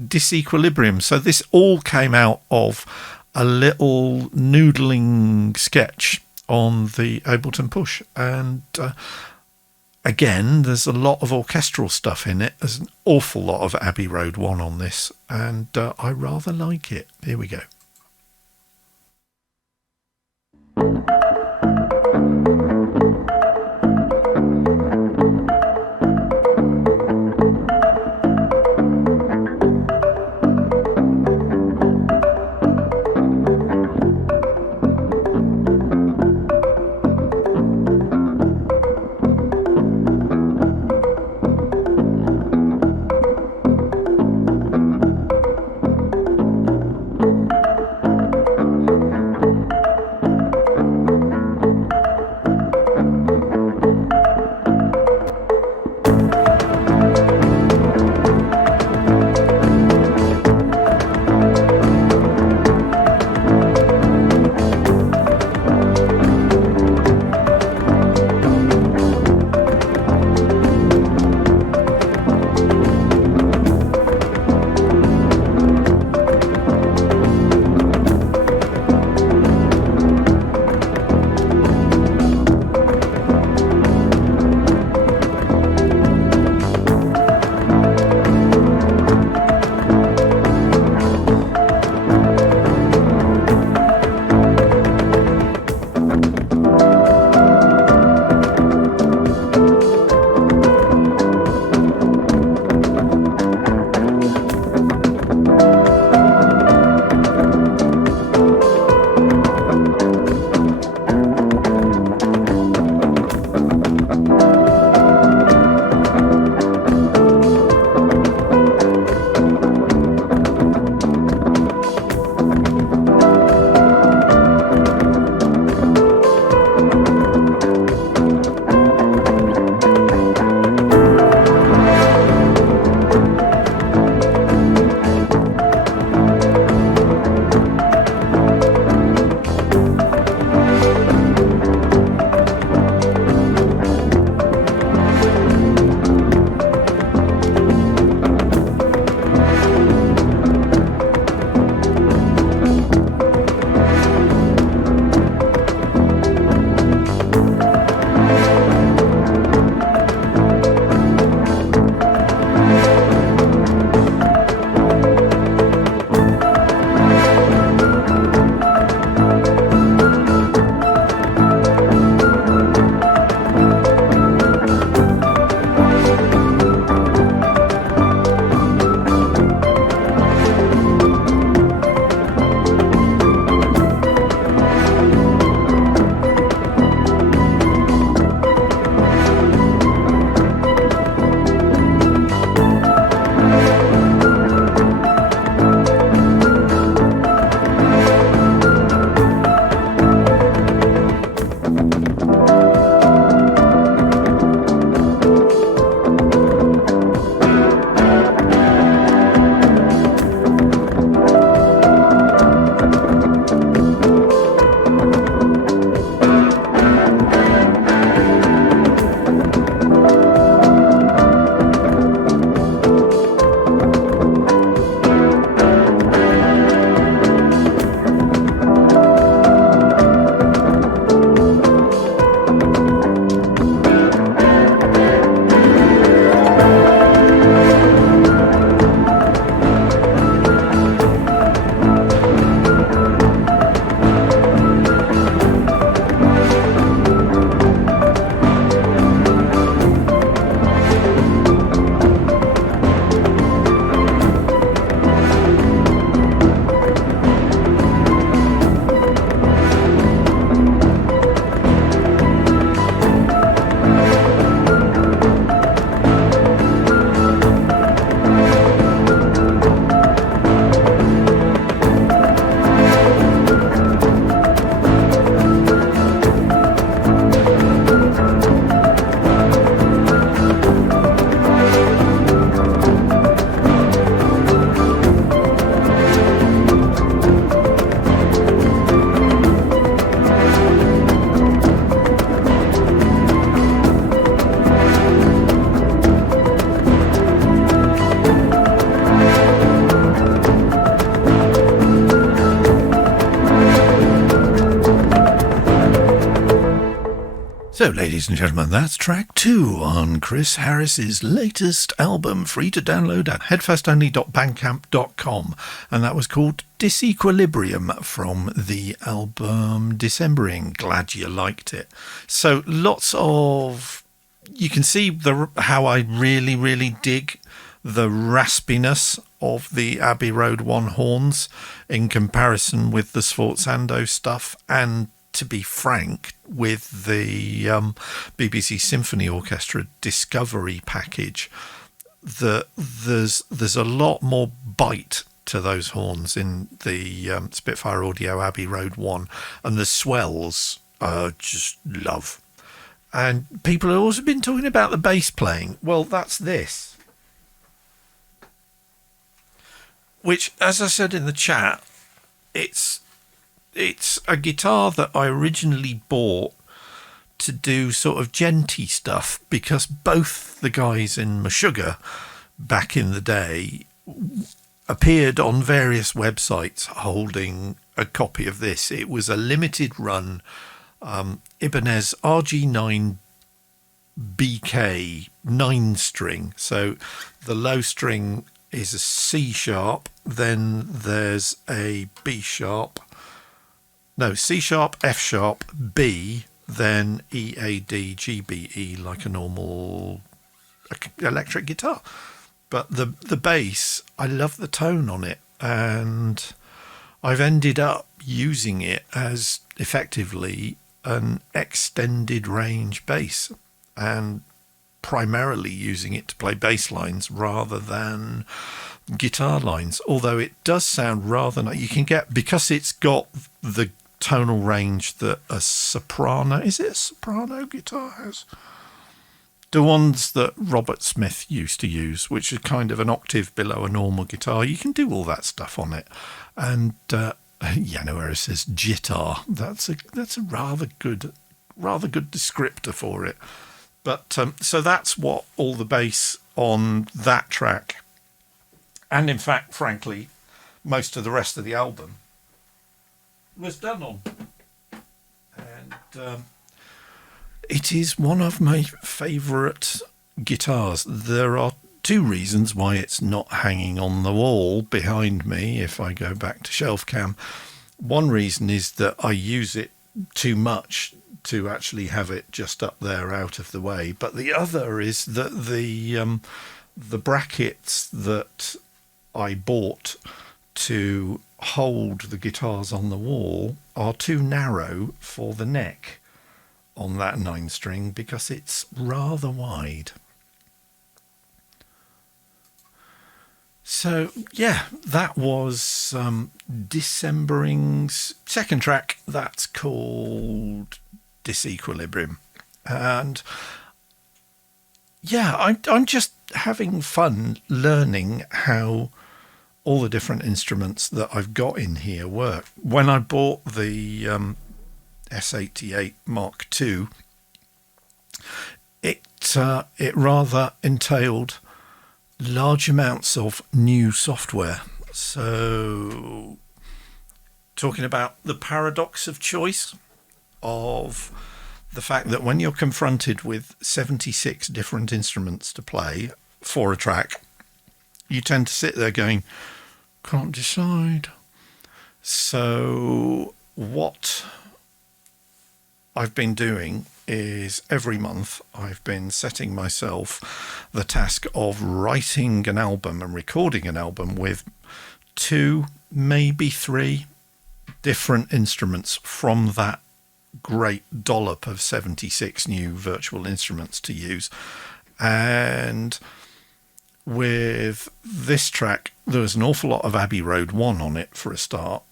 Disequilibrium. So this all came out of a little noodling sketch on the Ableton Push, and again, there's a lot of orchestral stuff in it. There's an awful lot of Abbey Road 1 on this, and I rather like it. Here we go. So, ladies and gentlemen, that's track 2 on Chris Harris's latest album, free to download at headfestonly.bandcamp.com, and that was called Disequilibrium from the album Decembering. Glad you liked it. So, lots of... You can see how I really, really dig the raspiness of the Abbey Road 1 horns in comparison with the Sforzando stuff, and to be frank, with the BBC Symphony Orchestra Discovery package, there's a lot more bite to those horns in the Spitfire Audio Abbey Road 1, and the swells are just love. And people have also been talking about the bass playing. Well, that's this, which, as I said in the chat, it's a guitar that I originally bought to do sort of djenty stuff, because both the guys in Meshuggah back in the day appeared on various websites holding a copy of this. It was a limited run Ibanez RG9 BK 9-string. So the low string is a C sharp, then there's a B sharp, no, C sharp, F sharp, B, then E, A, D, G, B, E, like a normal electric guitar. But the bass, I love the tone on it, and I've ended up using it as effectively an extended range bass, and primarily using it to play bass lines rather than guitar lines. Although it does sound rather nice. You can get, because it's got the tonal range that a soprano, is it a soprano guitar has? The ones that Robert Smith used to use, which is kind of an octave below a normal guitar. You can do all that stuff on it. And where it says jitar, that's a rather good descriptor for it. But so that's what all the bass on that track, and in fact, frankly, most of the rest of the album, was done on. And it is one of my favourite guitars. There are 2 reasons why it's not hanging on the wall behind me if I go back to shelf cam. One reason is that I use it too much to actually have it just up there out of the way. But the other is that the brackets that I bought to hold the guitars on the wall are too narrow for the neck on that 9-string, because it's rather wide. So yeah, that was Decembering's second track. That's called Disequilibrium. And yeah, I'm just having fun learning how all the different instruments that I've got in here work. When I bought the S88 Mark II, it rather entailed large amounts of new software. So, talking about the paradox of choice, of the fact that when you're confronted with 76 different instruments to play for a track, you tend to sit there going, can't decide. So what I've been doing is every month I've been setting myself the task of writing an album and recording an album with 2, maybe 3 different instruments from that great dollop of 76 new virtual instruments to use. And with this track, there was an awful lot of Abbey Road 1 on it for a start,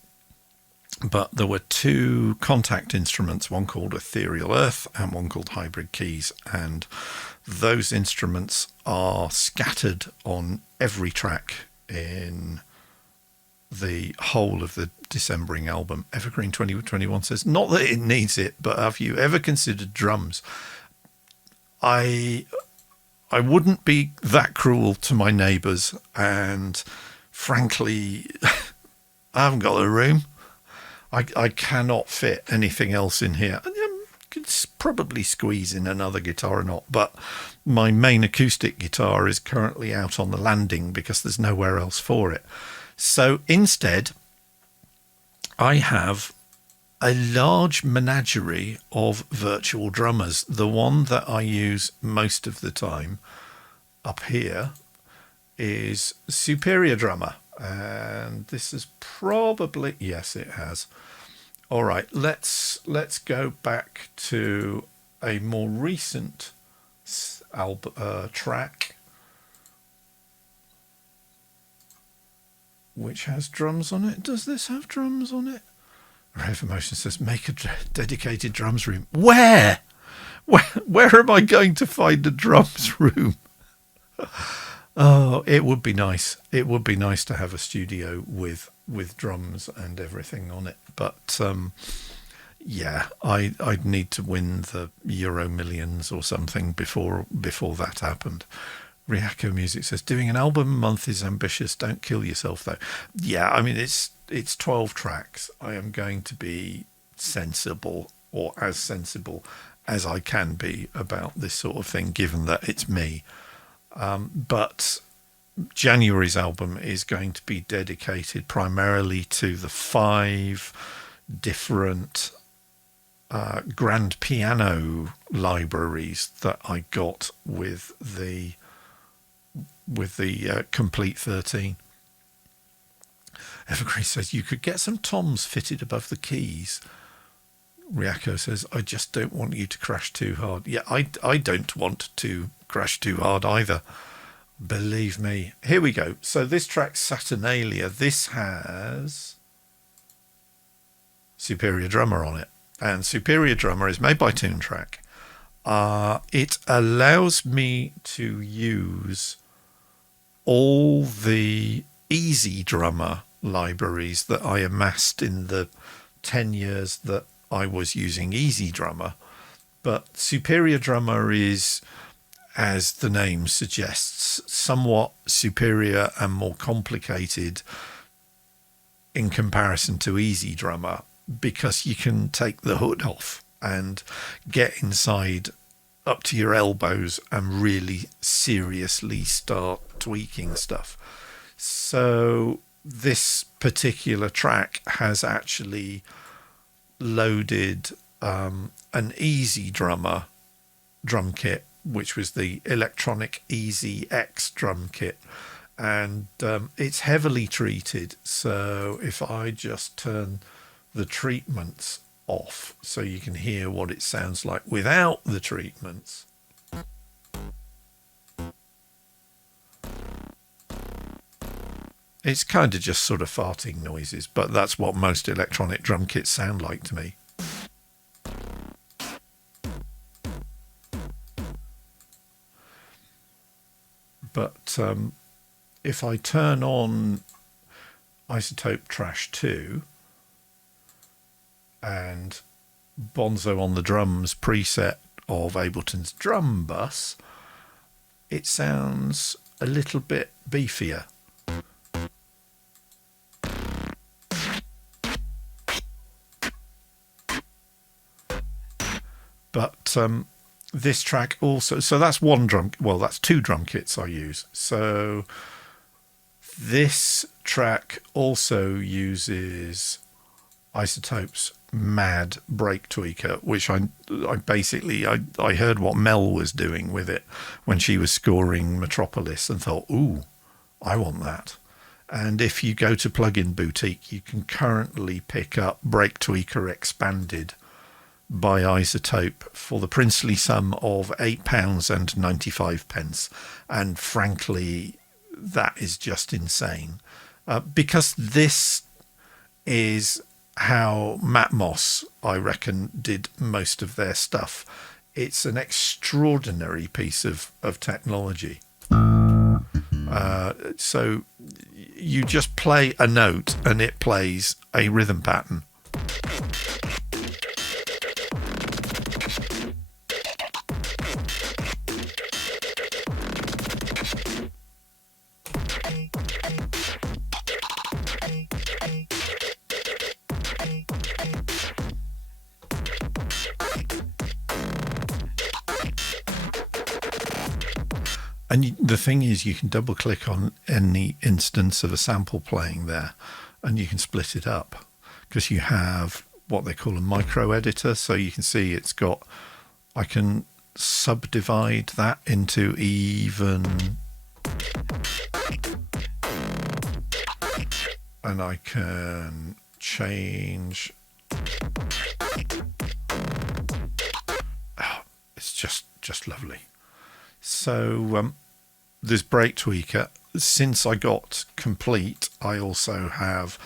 but there were 2 contact instruments, one called Ethereal Earth and one called Hybrid Keys, and those instruments are scattered on every track in the whole of the Decembering album. Evergreen 2021 says, not that it needs it, but have you ever considered drums? I wouldn't be that cruel to my neighbours, and frankly, I haven't got a room. I cannot fit anything else in here. could probably squeeze in another guitar or not, but my main acoustic guitar is currently out on the landing because there's nowhere else for it. So instead, I have a large menagerie of virtual drummers. The one that I use most of the time up here is Superior Drummer, and this is probably, yes, it has. All right, let's go back to a more recent track which has drums on it. Does this have drums on it? Rave Emotion says, make a dedicated drums room. Where am I going to find a drums room? Oh, it would be nice. It would be nice to have a studio with drums and everything on it. But yeah, I'd need to win the Euro Millions or something before that happened. Riako Music says, doing an album a month is ambitious. Don't kill yourself, though. Yeah, I mean, it's 12 tracks. I am going to be sensible, or as sensible as I can be about this sort of thing, given that it's me. But January's album is going to be dedicated primarily to the 5 different grand piano libraries that I got with the Complete 13. Evergreen says, you could get some toms fitted above the keys. Riako says, I just don't want you to crash too hard. Yeah, I don't want to crash too hard either. Believe me. Here we go. So this track's Saturnalia. This has Superior Drummer on it. And Superior Drummer is made by Toontrack. It allows me to use all the Easy Drummer libraries that I amassed in the 10 years that I was using Easy Drummer. But Superior Drummer is, as the name suggests, somewhat superior and more complicated in comparison to Easy Drummer, because you can take the hood off and get inside up to your elbows and really seriously start tweaking stuff. So this particular track has actually loaded an Easy Drummer drum kit, which was the Electronic Easy X drum kit, and it's heavily treated. So if I just turn the treatments off so you can hear what it sounds like without the treatments. It's kind of just sort of farting noises, but that's what most electronic drum kits sound like to me. But if I turn on Isotope Trash 2 and Bonzo on the Drums preset of Ableton's Drum Bus, it sounds a little bit beefier. But this track also, so that's that's 2 drum kits I use. So this track also uses Isotope's Mad Break Tweaker, which I heard what Mel was doing with it when she was scoring Metropolis and thought, ooh, I want that. And if you go to Plugin Boutique, you can currently pick up Break Tweaker Expanded by Isotope for the princely sum of £8.95. And frankly, that is just insane. Because this is how Matmos, I reckon, did most of their stuff. It's an extraordinary piece of technology. So you just play a note and it plays a rhythm pattern. And the thing is, you can double click on any instance of a sample playing there, and you can split it up because you have what they call a micro editor. So you can see I can subdivide that into even, and I can change. Oh, it's just lovely. So there's Break Tweaker. Since I got Complete, I also have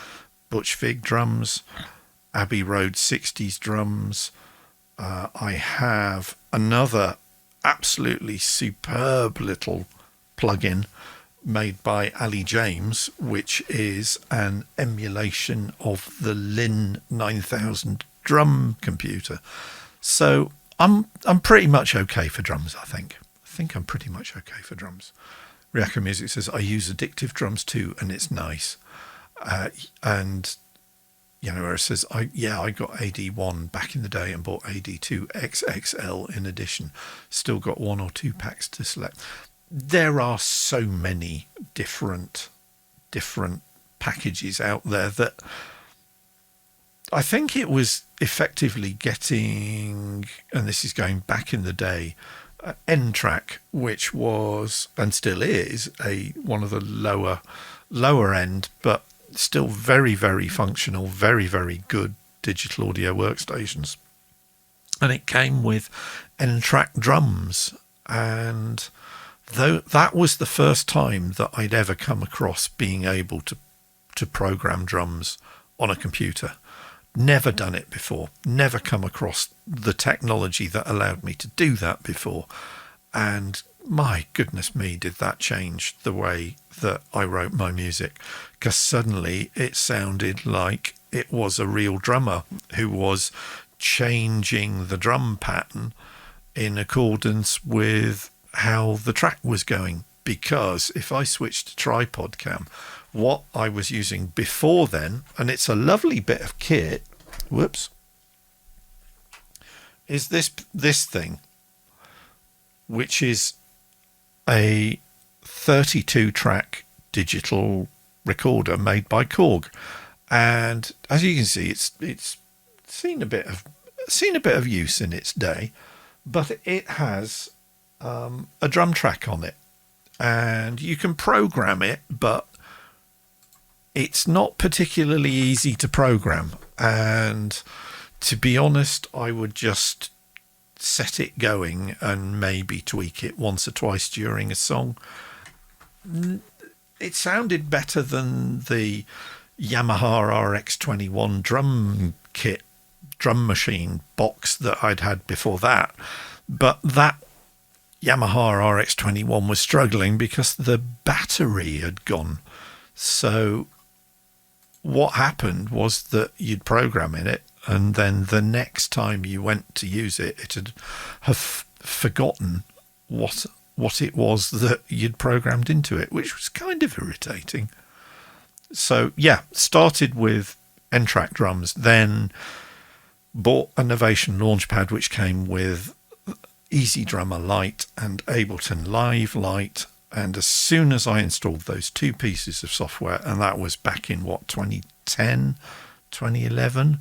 Butch Vig drums, Abbey Road 60s drums. I have another absolutely superb little plugin made by Ali James, which is an emulation of the Lin 9000 drum computer. So I'm pretty much okay for drums, I think. I'm pretty much okay for drums. Riaka Music says, I use addictive drums too, and it's nice. And where it says, I got AD1 back in the day and bought AD2 XXL in addition. Still got 1 or 2 packs to select. There are so many different packages out there that I think it was effectively getting, and this is going back in the day, N-Track, which was and still is one of the lower end, but still very, very functional, very, very good digital audio workstations. And it came with N-Track drums, and though that was the first time that I'd ever come across being able to program drums on a computer. Never done it before, never come across the technology that allowed me to do that before. And my goodness me, did that change the way that I wrote my music, because suddenly it sounded like it was a real drummer who was changing the drum pattern in accordance with how the track was going. Because if I switched to tripod cam, what I was using before then, and it's a lovely bit of kit, is this thing, which is a 32 track digital recorder made by Korg. And as you can see, it's seen a bit of use in its day, but it has a drum track on it, and you can program it, but it's not particularly easy to program. And to be honest, I would just set it going and maybe tweak it once or twice during a song. It sounded better than the Yamaha RX21 drum machine box that I'd had before that. But that Yamaha RX21 was struggling because the battery had gone. So what happened was that you'd program in it, and then the next time you went to use it, it'd have forgotten what it was that you'd programmed into it, which was kind of irritating. So yeah, started with N-Track drums, then bought a Novation Launchpad, which came with Easy Drummer Lite and Ableton Live Lite. And as soon as I installed those two pieces of software, and that was back in 2010, 2011,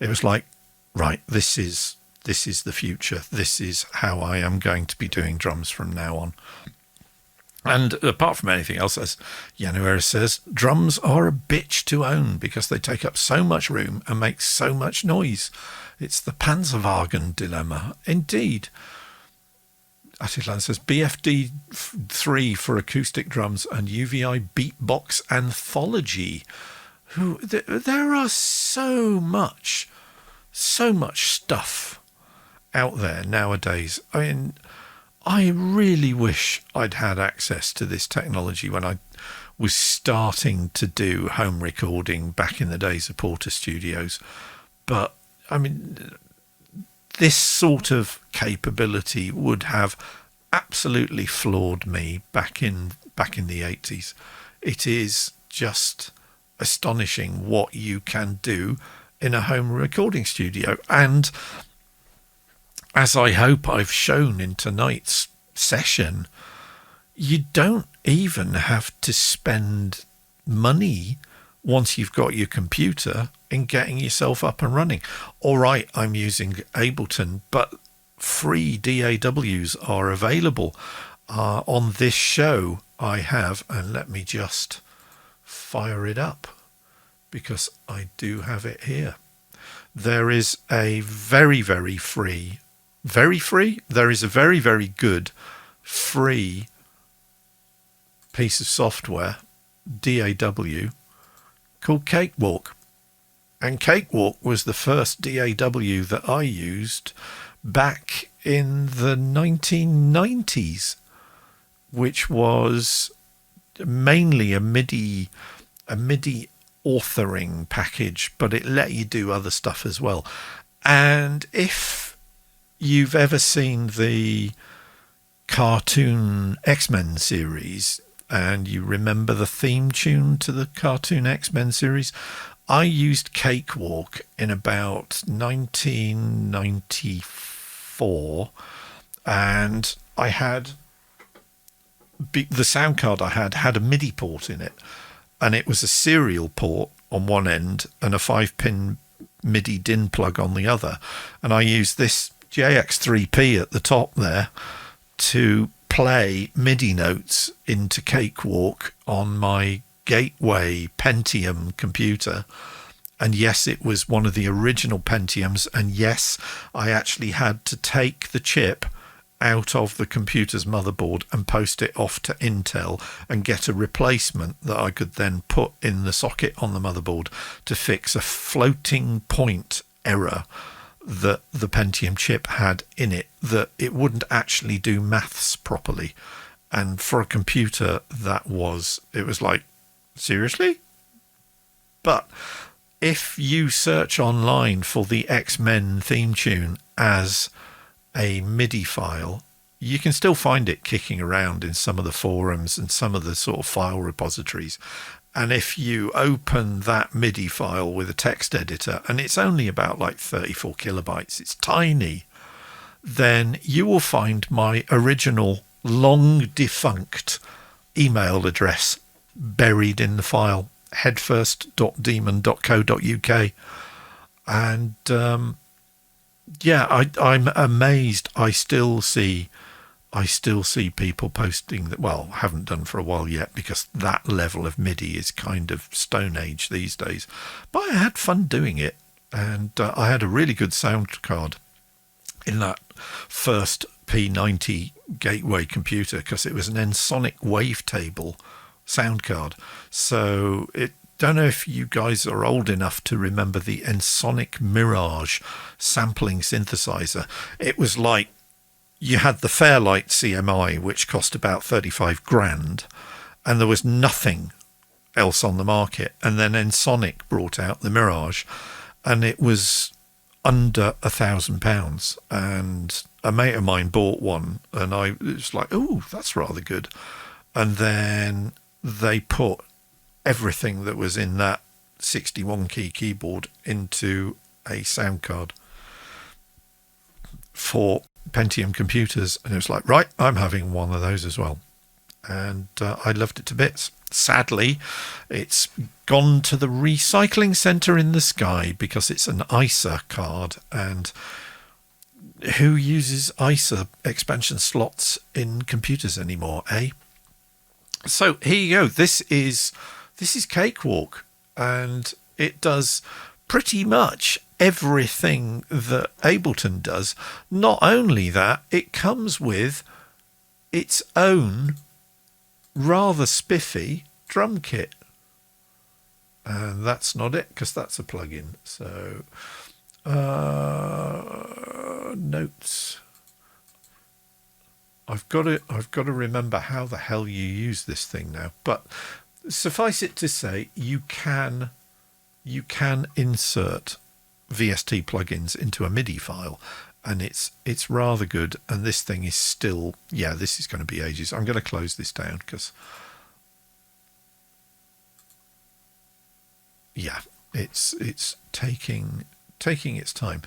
it was like, right, this is the future. This is how I am going to be doing drums from now on. And apart from anything else, as Yanuera says, drums are a bitch to own because they take up so much room and make so much noise. It's the Panzerwagen dilemma. Indeed. Attilan says BFD 3 for acoustic drums and UVI Beatbox Anthology. There are so much stuff out there nowadays. I mean, I really wish I'd had access to this technology when I was starting to do home recording back in the days of Porter Studios. But I mean, this sort of capability would have absolutely floored me back in the 80s. It is just astonishing what you can do in a home recording studio. And as I hope I've shown in tonight's session, you don't even have to spend money once you've got your computer in getting yourself up and running. All right, I'm using Ableton, but free DAWs are available. On this show, I have, and let me just fire it up because I do have it here. There is a very, very free, there is a very, very good free piece of software, DAW, called Cakewalk. And Cakewalk was the first DAW that I used back in the 1990s, which was mainly a MIDI authoring package, but it let you do other stuff as well. And if you've ever seen the cartoon X-Men series and you remember the theme tune to the cartoon X-Men series, I used Cakewalk in about 1994, and I had the sound card I had a MIDI port in it, and it was a serial port on one end and a 5-pin MIDI DIN plug on the other, and I used this JX3P at the top there to play MIDI notes into Cakewalk on my Gateway Pentium computer. And yes, it was one of the original Pentiums, and yes, I actually had to take the chip out of the computer's motherboard and post it off to Intel and get a replacement that I could then put in the socket on the motherboard to fix a floating point error that the Pentium chip had in it, that it wouldn't actually do maths properly. And for a computer, it was like, seriously? But if you search online for the X-Men theme tune as a MIDI file, you can still find it kicking around in some of the forums and some of the sort of file repositories. And if you open that MIDI file with a text editor, and it's only about like 34 kilobytes, it's tiny, then you will find my original long defunct email address buried in the file, headfirst.demon.co.uk. And I'm amazed. I still see people posting that. Well, haven't done for a while yet, because that level of MIDI is kind of Stone Age these days. But I had fun doing it, and I had a really good sound card in that first P90 Gateway computer, because it was an Ensoniq wavetable sound card. So don't know if you guys are old enough to remember the Ensoniq Mirage sampling synthesizer. It was like, you had the Fairlight CMI, which cost about 35 grand, and there was nothing else on the market. And then Ensoniq brought out the Mirage, and it was under £1,000. And a mate of mine bought one, and it was like, oh, that's rather good. And then they put everything that was in that 61 key keyboard into a sound card for Pentium computers, and it was like, right, I'm having one of those as well. And I loved it to bits. Sadly, it's gone to the recycling centre in the sky because it's an ISA card, and who uses ISA expansion slots in computers anymore, eh? So here you go. This is Cakewalk, and it does pretty much everything that Ableton does. Not only that, it comes with its own rather spiffy drum kit. And that's not it, because that's a plugin. So notes. I've got to remember how the hell you use this thing now. But suffice it to say, you can insert VST plugins into a MIDI file, and it's rather good. And this thing is still, this is going to be ages. I'm going to close this down because it's taking its time.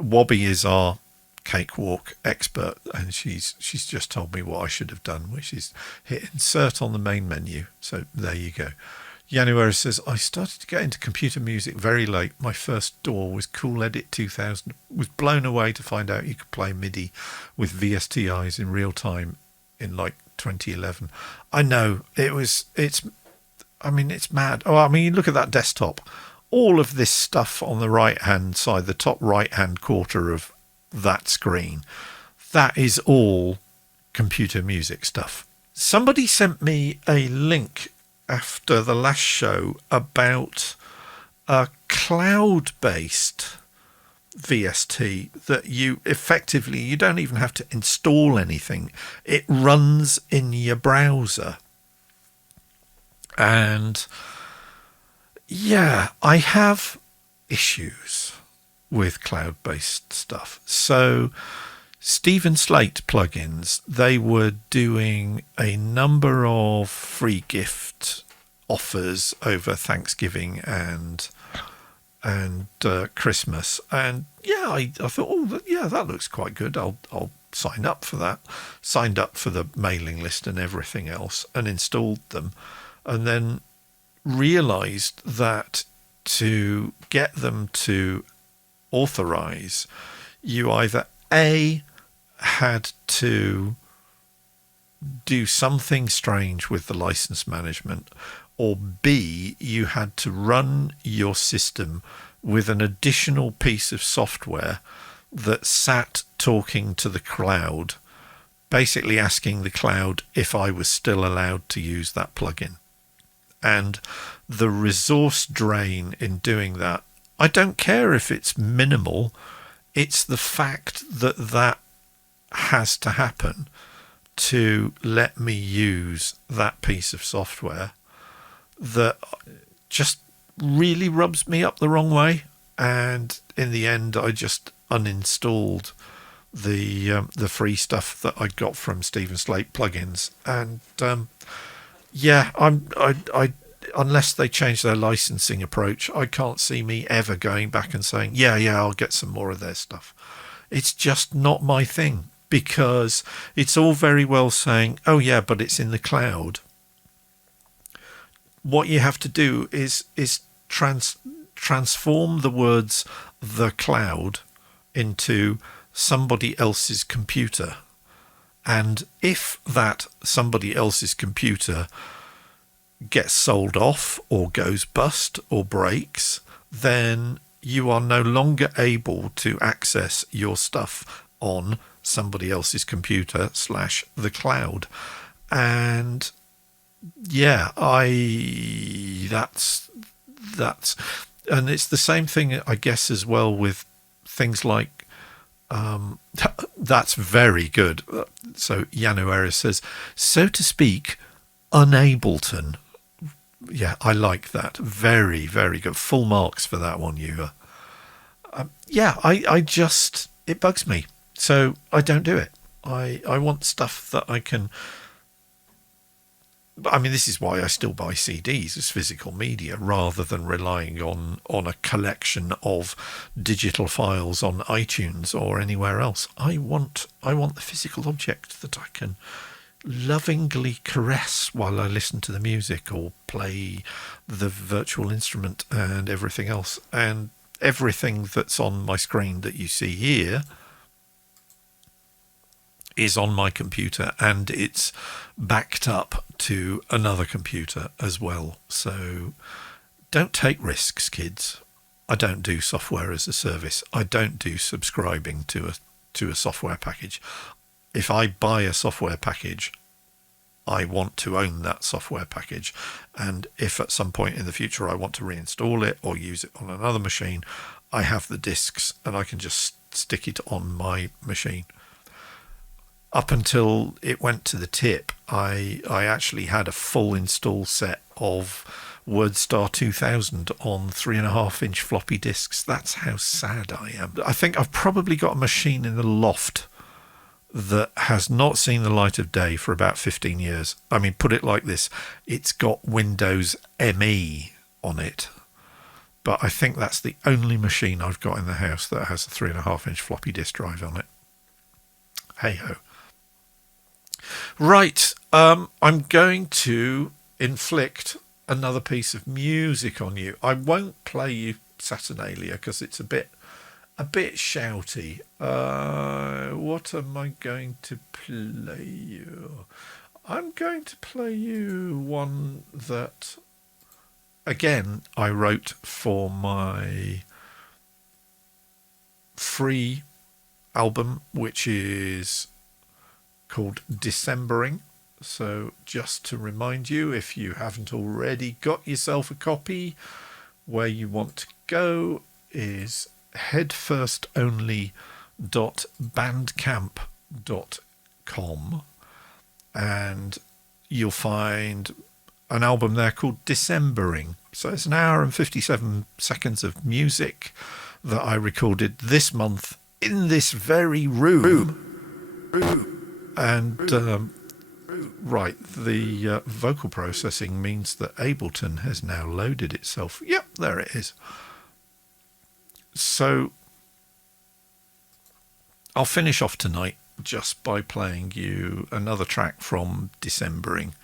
Wobby is our cakewalk expert, and she's just told me what I should have done, which is hit insert on the main menu. So there you go. January says, I started to get into computer music very late. My first DAW was Cool Edit 2000. Was blown away to find out you could play MIDI with VSTIs in real time in like 2011. I know it's mad. Oh, I mean, you look at that desktop, all of this stuff on the right hand side, the top right hand quarter of that screen, that is all computer music stuff. Somebody sent me a link after the last show about a cloud-based VST that you don't even have to install anything. It runs in your browser. And yeah, I have issues with cloud-based stuff. So Stephen Slate plugins, they were doing a number of free gift offers over Thanksgiving and Christmas, and I thought, that looks quite good. I'll sign up for that. Signed up for the mailing list and everything else, and installed them, and then realised that to get them to authorize, you either A, had to do something strange with the license management, or B, you had to run your system with an additional piece of software that sat talking to the cloud, basically asking the cloud if I was still allowed to use that plugin. And the resource drain in doing that, I don't care if it's minimal, it's the fact that has to happen to let me use that piece of software that just really rubs me up the wrong way. And in the end, I just uninstalled the free stuff that I got from Stephen Slate plugins. And I unless they change their licensing approach, I can't see me ever going back and saying, I'll get some more of their stuff. It's just not my thing, because it's all very well saying, but it's in the cloud. What you have to do is transform the words "the cloud" into somebody else's computer. And if that somebody else's computer gets sold off or goes bust or breaks, then you are no longer able to access your stuff on somebody else's computer / the cloud. And that's and it's the same thing, I guess, as well with things like that's very good. So January says, so to speak, Unableton. Yeah, I like that. Very, very good. Full marks for that one, you. I just, it bugs me. So I don't do it. I want stuff that I can. I mean, this is why I still buy CDs as physical media rather than relying on a collection of digital files on iTunes or anywhere else. I want the physical object that I can lovingly caress while I listen to the music or play the virtual instrument and everything else. And everything that's on my screen that you see here is on my computer, and it's backed up to another computer as well. So don't take risks, kids. I don't do software as a service. I don't do subscribing to a software package. If I buy a software package, I want to own that software package. And if at some point in the future I want to reinstall it or use it on another machine, I have the discs and I can just stick it on my machine. Up until it went to the tip, I actually had a full install set of WordStar 2000 on 3.5-inch floppy disks. That's how sad I am. I think I've probably got a machine in the loft that has not seen the light of day for about 15 years. I mean, put it like this, it's got Windows ME on it. But I think that's the only machine I've got in the house that has a 3.5-inch floppy disk drive on it. hey ho. Right, I'm going to inflict another piece of music on you. I won't play you Saturnalia because it's a bit shouty. What am I going to play you? I'm going to play you one that, again, I wrote for my free album, which is called Decembering. So just to remind you, if you haven't already got yourself a copy, where you want to go is headfirstonly.bandcamp.com, and you'll find an album there called Decembering. So it's an hour and 57 seconds of music that I recorded this month in this very room. And right, the vocal processing means that Ableton has now loaded itself. Yep, there it is. So I'll finish off tonight just by playing you another track from Decembering.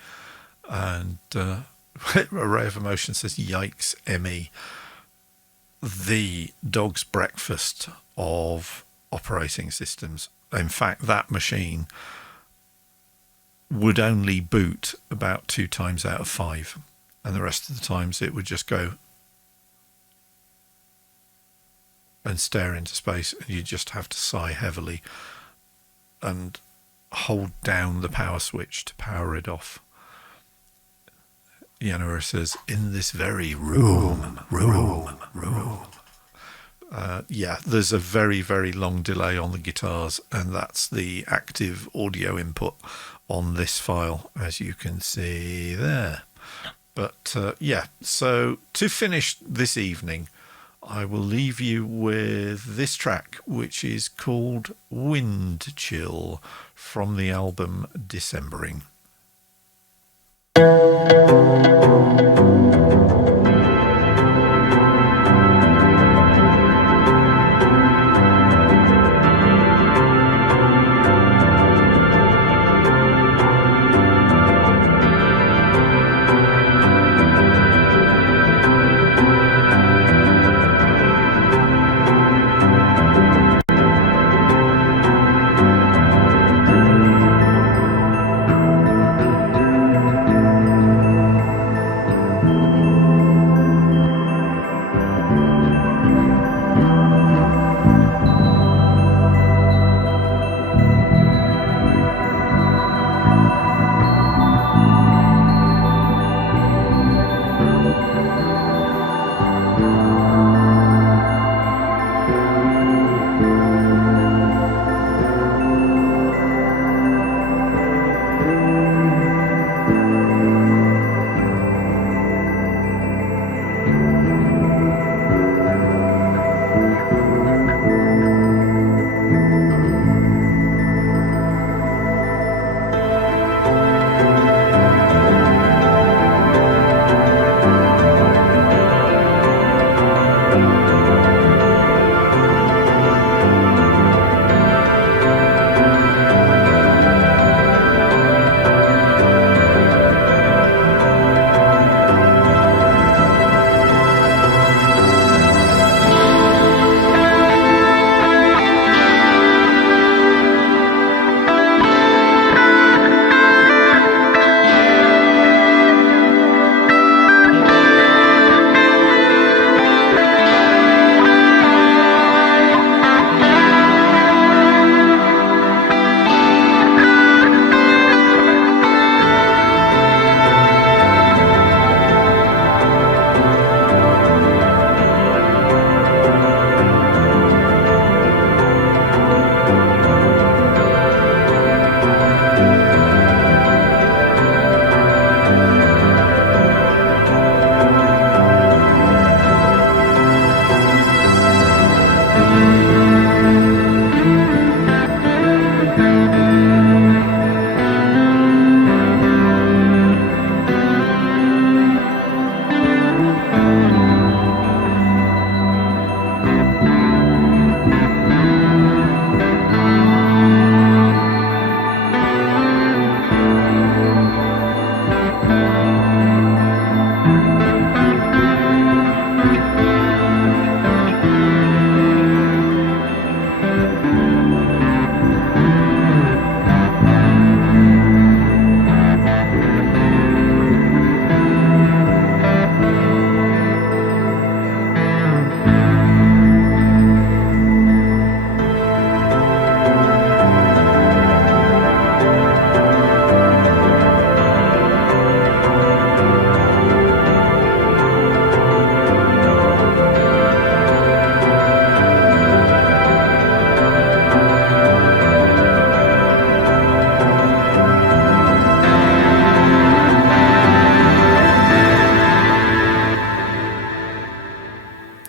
And Array of Emotion says, yikes, Emmy. The dog's breakfast of operating systems. In fact, that machine would only boot about 2 times out of 5, and the rest of the times it would just go and stare into space, and you just have to sigh heavily and hold down the power switch to power it off. Yanora says, in this very room. Yeah, there's a very, very long delay on the guitars, and that's the active audio input on this file, as you can see there. But yeah, so to finish this evening, I will leave you with this track, which is called Wind Chill from the album Decembering.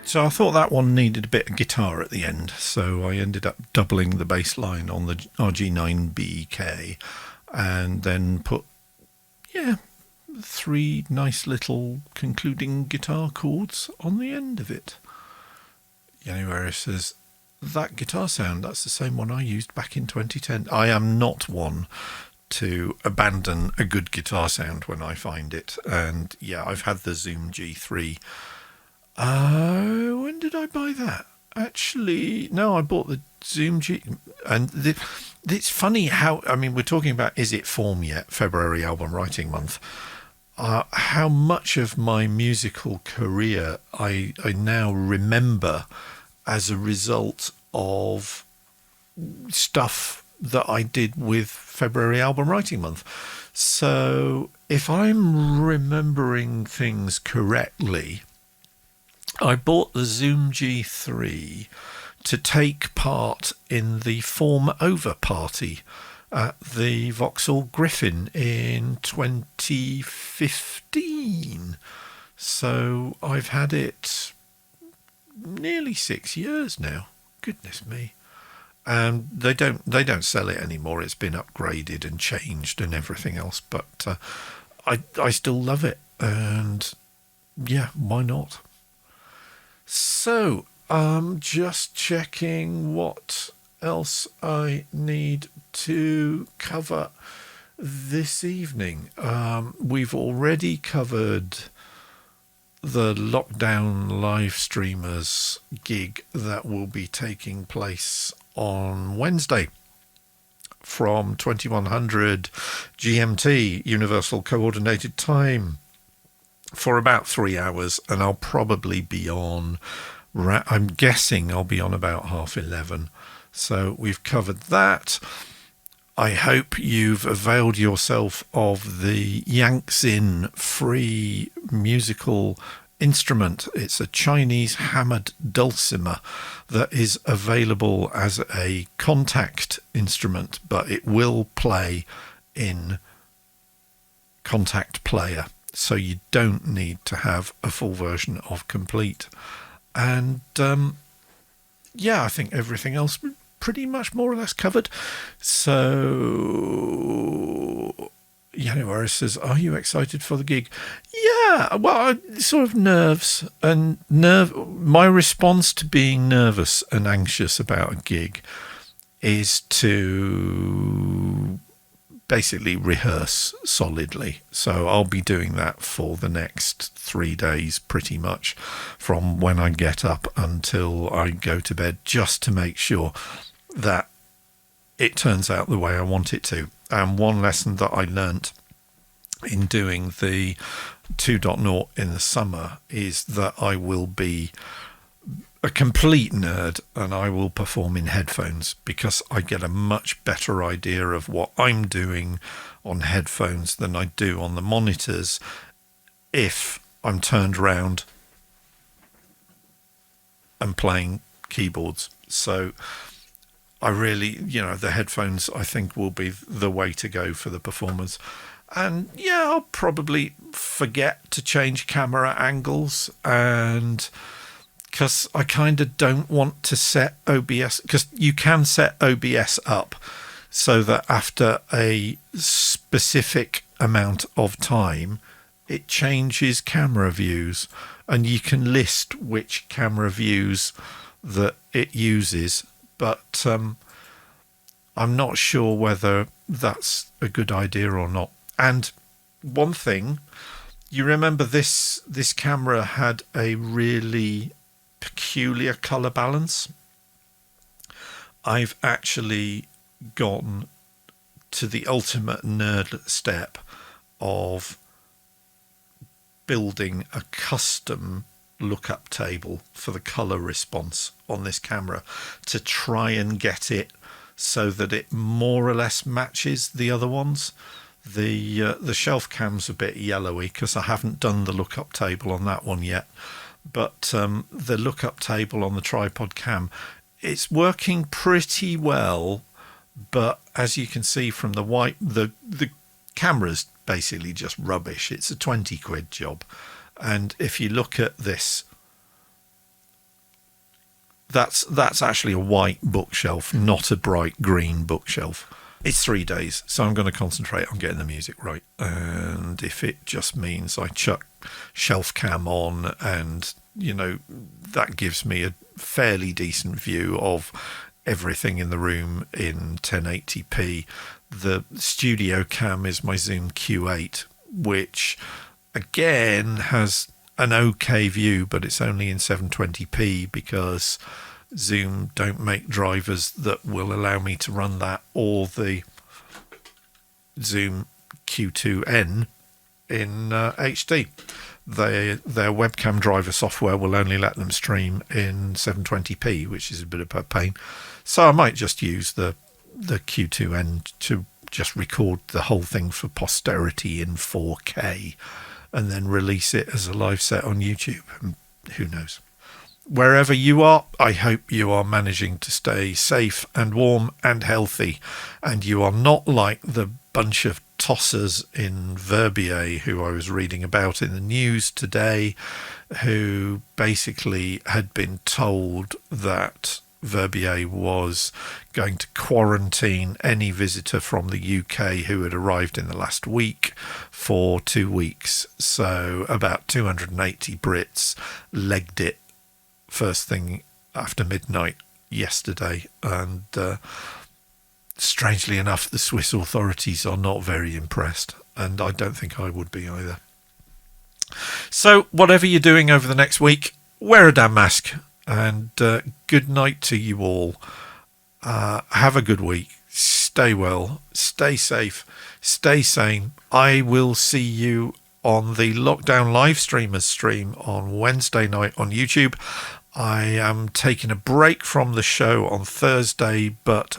So I thought that one needed a bit of guitar at the end, so I ended up doubling the bass line on the RG9BK and then put, 3 nice little concluding guitar chords on the end of it. Anyway, it says, that guitar sound, that's the same one I used back in 2010. I am not one to abandon a good guitar sound when I find it. And yeah, I've had the Zoom G3. When did I buy that? Actually, no, I bought the Zoom G. And it's funny how, I mean, we're talking about Is It FAWM Yet, February album writing month. How much of my musical career I now remember as a result of stuff that I did with February album writing month. So if I'm remembering things correctly, I bought the Zoom G3 to take part in the Form Over party at the Vauxhall Griffin in 2015. So I've had it nearly 6 years now. Goodness me. And they don't sell it anymore. It's been upgraded and changed and everything else. But I still love it. And yeah, why not? So I'm just checking what else I need to cover this evening. We've already covered the Lockdown Livestreamers gig that will be taking place on Wednesday from 2100 GMT, Universal Coordinated Time, for about 3 hours, and I'll probably be on, I'm guessing I'll be on about 11:30. So we've covered that. I hope you've availed yourself of the Yangtze free musical instrument. It's a Chinese hammered dulcimer that is available as a contact instrument, but it will play in contact player. So you don't need to have a full version of Complete. And I think everything else pretty much more or less covered. So January says, are you excited for the gig? Yeah, well, sort of nerves and my response to being nervous and anxious about a gig is to basically rehearse solidly. So I'll be doing that for the next 3 days, pretty much, from when I get up until I go to bed, just to make sure that it turns out the way I want it to. And one lesson that I learnt in doing the 2.0 in the summer is that I will be a complete nerd and I will perform in headphones, because I get a much better idea of what I'm doing on headphones than I do on the monitors if I'm turned around and playing keyboards. So I really, the headphones I think will be the way to go for the performance. And yeah, I'll probably forget to change camera angles, and because I kind of don't want to set OBS, because you can set OBS up so that after a specific amount of time, it changes camera views, and you can list which camera views that it uses. But I'm not sure whether that's a good idea or not. And one thing, you remember this camera had a really peculiar color balance. I've actually gone to the ultimate nerd step of building a custom lookup table for the color response on this camera to try and get it so that it more or less matches the other ones. The shelf cam's a bit yellowy because I haven't done the lookup table on that one yet, but the lookup table on the tripod cam, it's working pretty well. But as you can see from the camera's basically just rubbish. It's a 20 quid job. And if you look at this That's actually a white bookshelf, not a bright green bookshelf. It's 3 days, so I'm going to concentrate on getting the music right. And if it just means I chuck shelf cam on and, that gives me a fairly decent view of everything in the room in 1080p. The studio cam is my Zoom Q8, which again has an okay view, but it's only in 720p because Zoom don't make drivers that will allow me to run that, or the Zoom Q2N in HD. Their webcam driver software will only let them stream in 720p, which is a bit of a pain. So I might just use the Q2N to just record the whole thing for posterity in 4K and then release it as a live set on YouTube. And who knows? Wherever you are, I hope you are managing to stay safe and warm and healthy, and you are not like the bunch of tossers in Verbier who I was reading about in the news today, who basically had been told that Verbier was going to quarantine any visitor from the UK who had arrived in the last week for 2 weeks. So about 280 Brits legged it first thing after midnight yesterday, and strangely enough, the Swiss authorities are not very impressed, and I don't think I would be either. So whatever you're doing over the next week, wear a damn mask, and good night to you all. Have a good week. Stay well, stay safe, stay sane. I will see you on the Lockdown Livestreamers stream on Wednesday night on YouTube. I am taking a break from the show on Thursday, but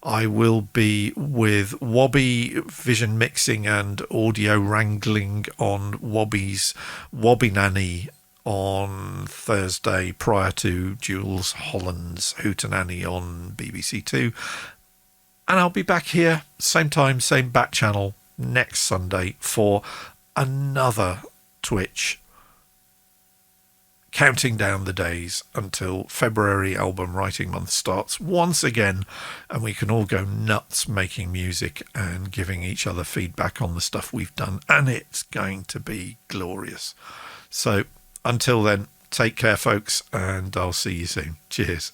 I will be with Wobby vision mixing and audio wrangling on Wobby's Wobby Nanny on Thursday, prior to Jules Holland's Hootenanny on BBC Two. And I'll be back here, same time, same back channel, next Sunday for another Twitch, counting down the days until February album writing month starts once again, and we can all go nuts making music and giving each other feedback on the stuff we've done, and it's going to be glorious. So until then, take care folks, and I'll see you soon. Cheers.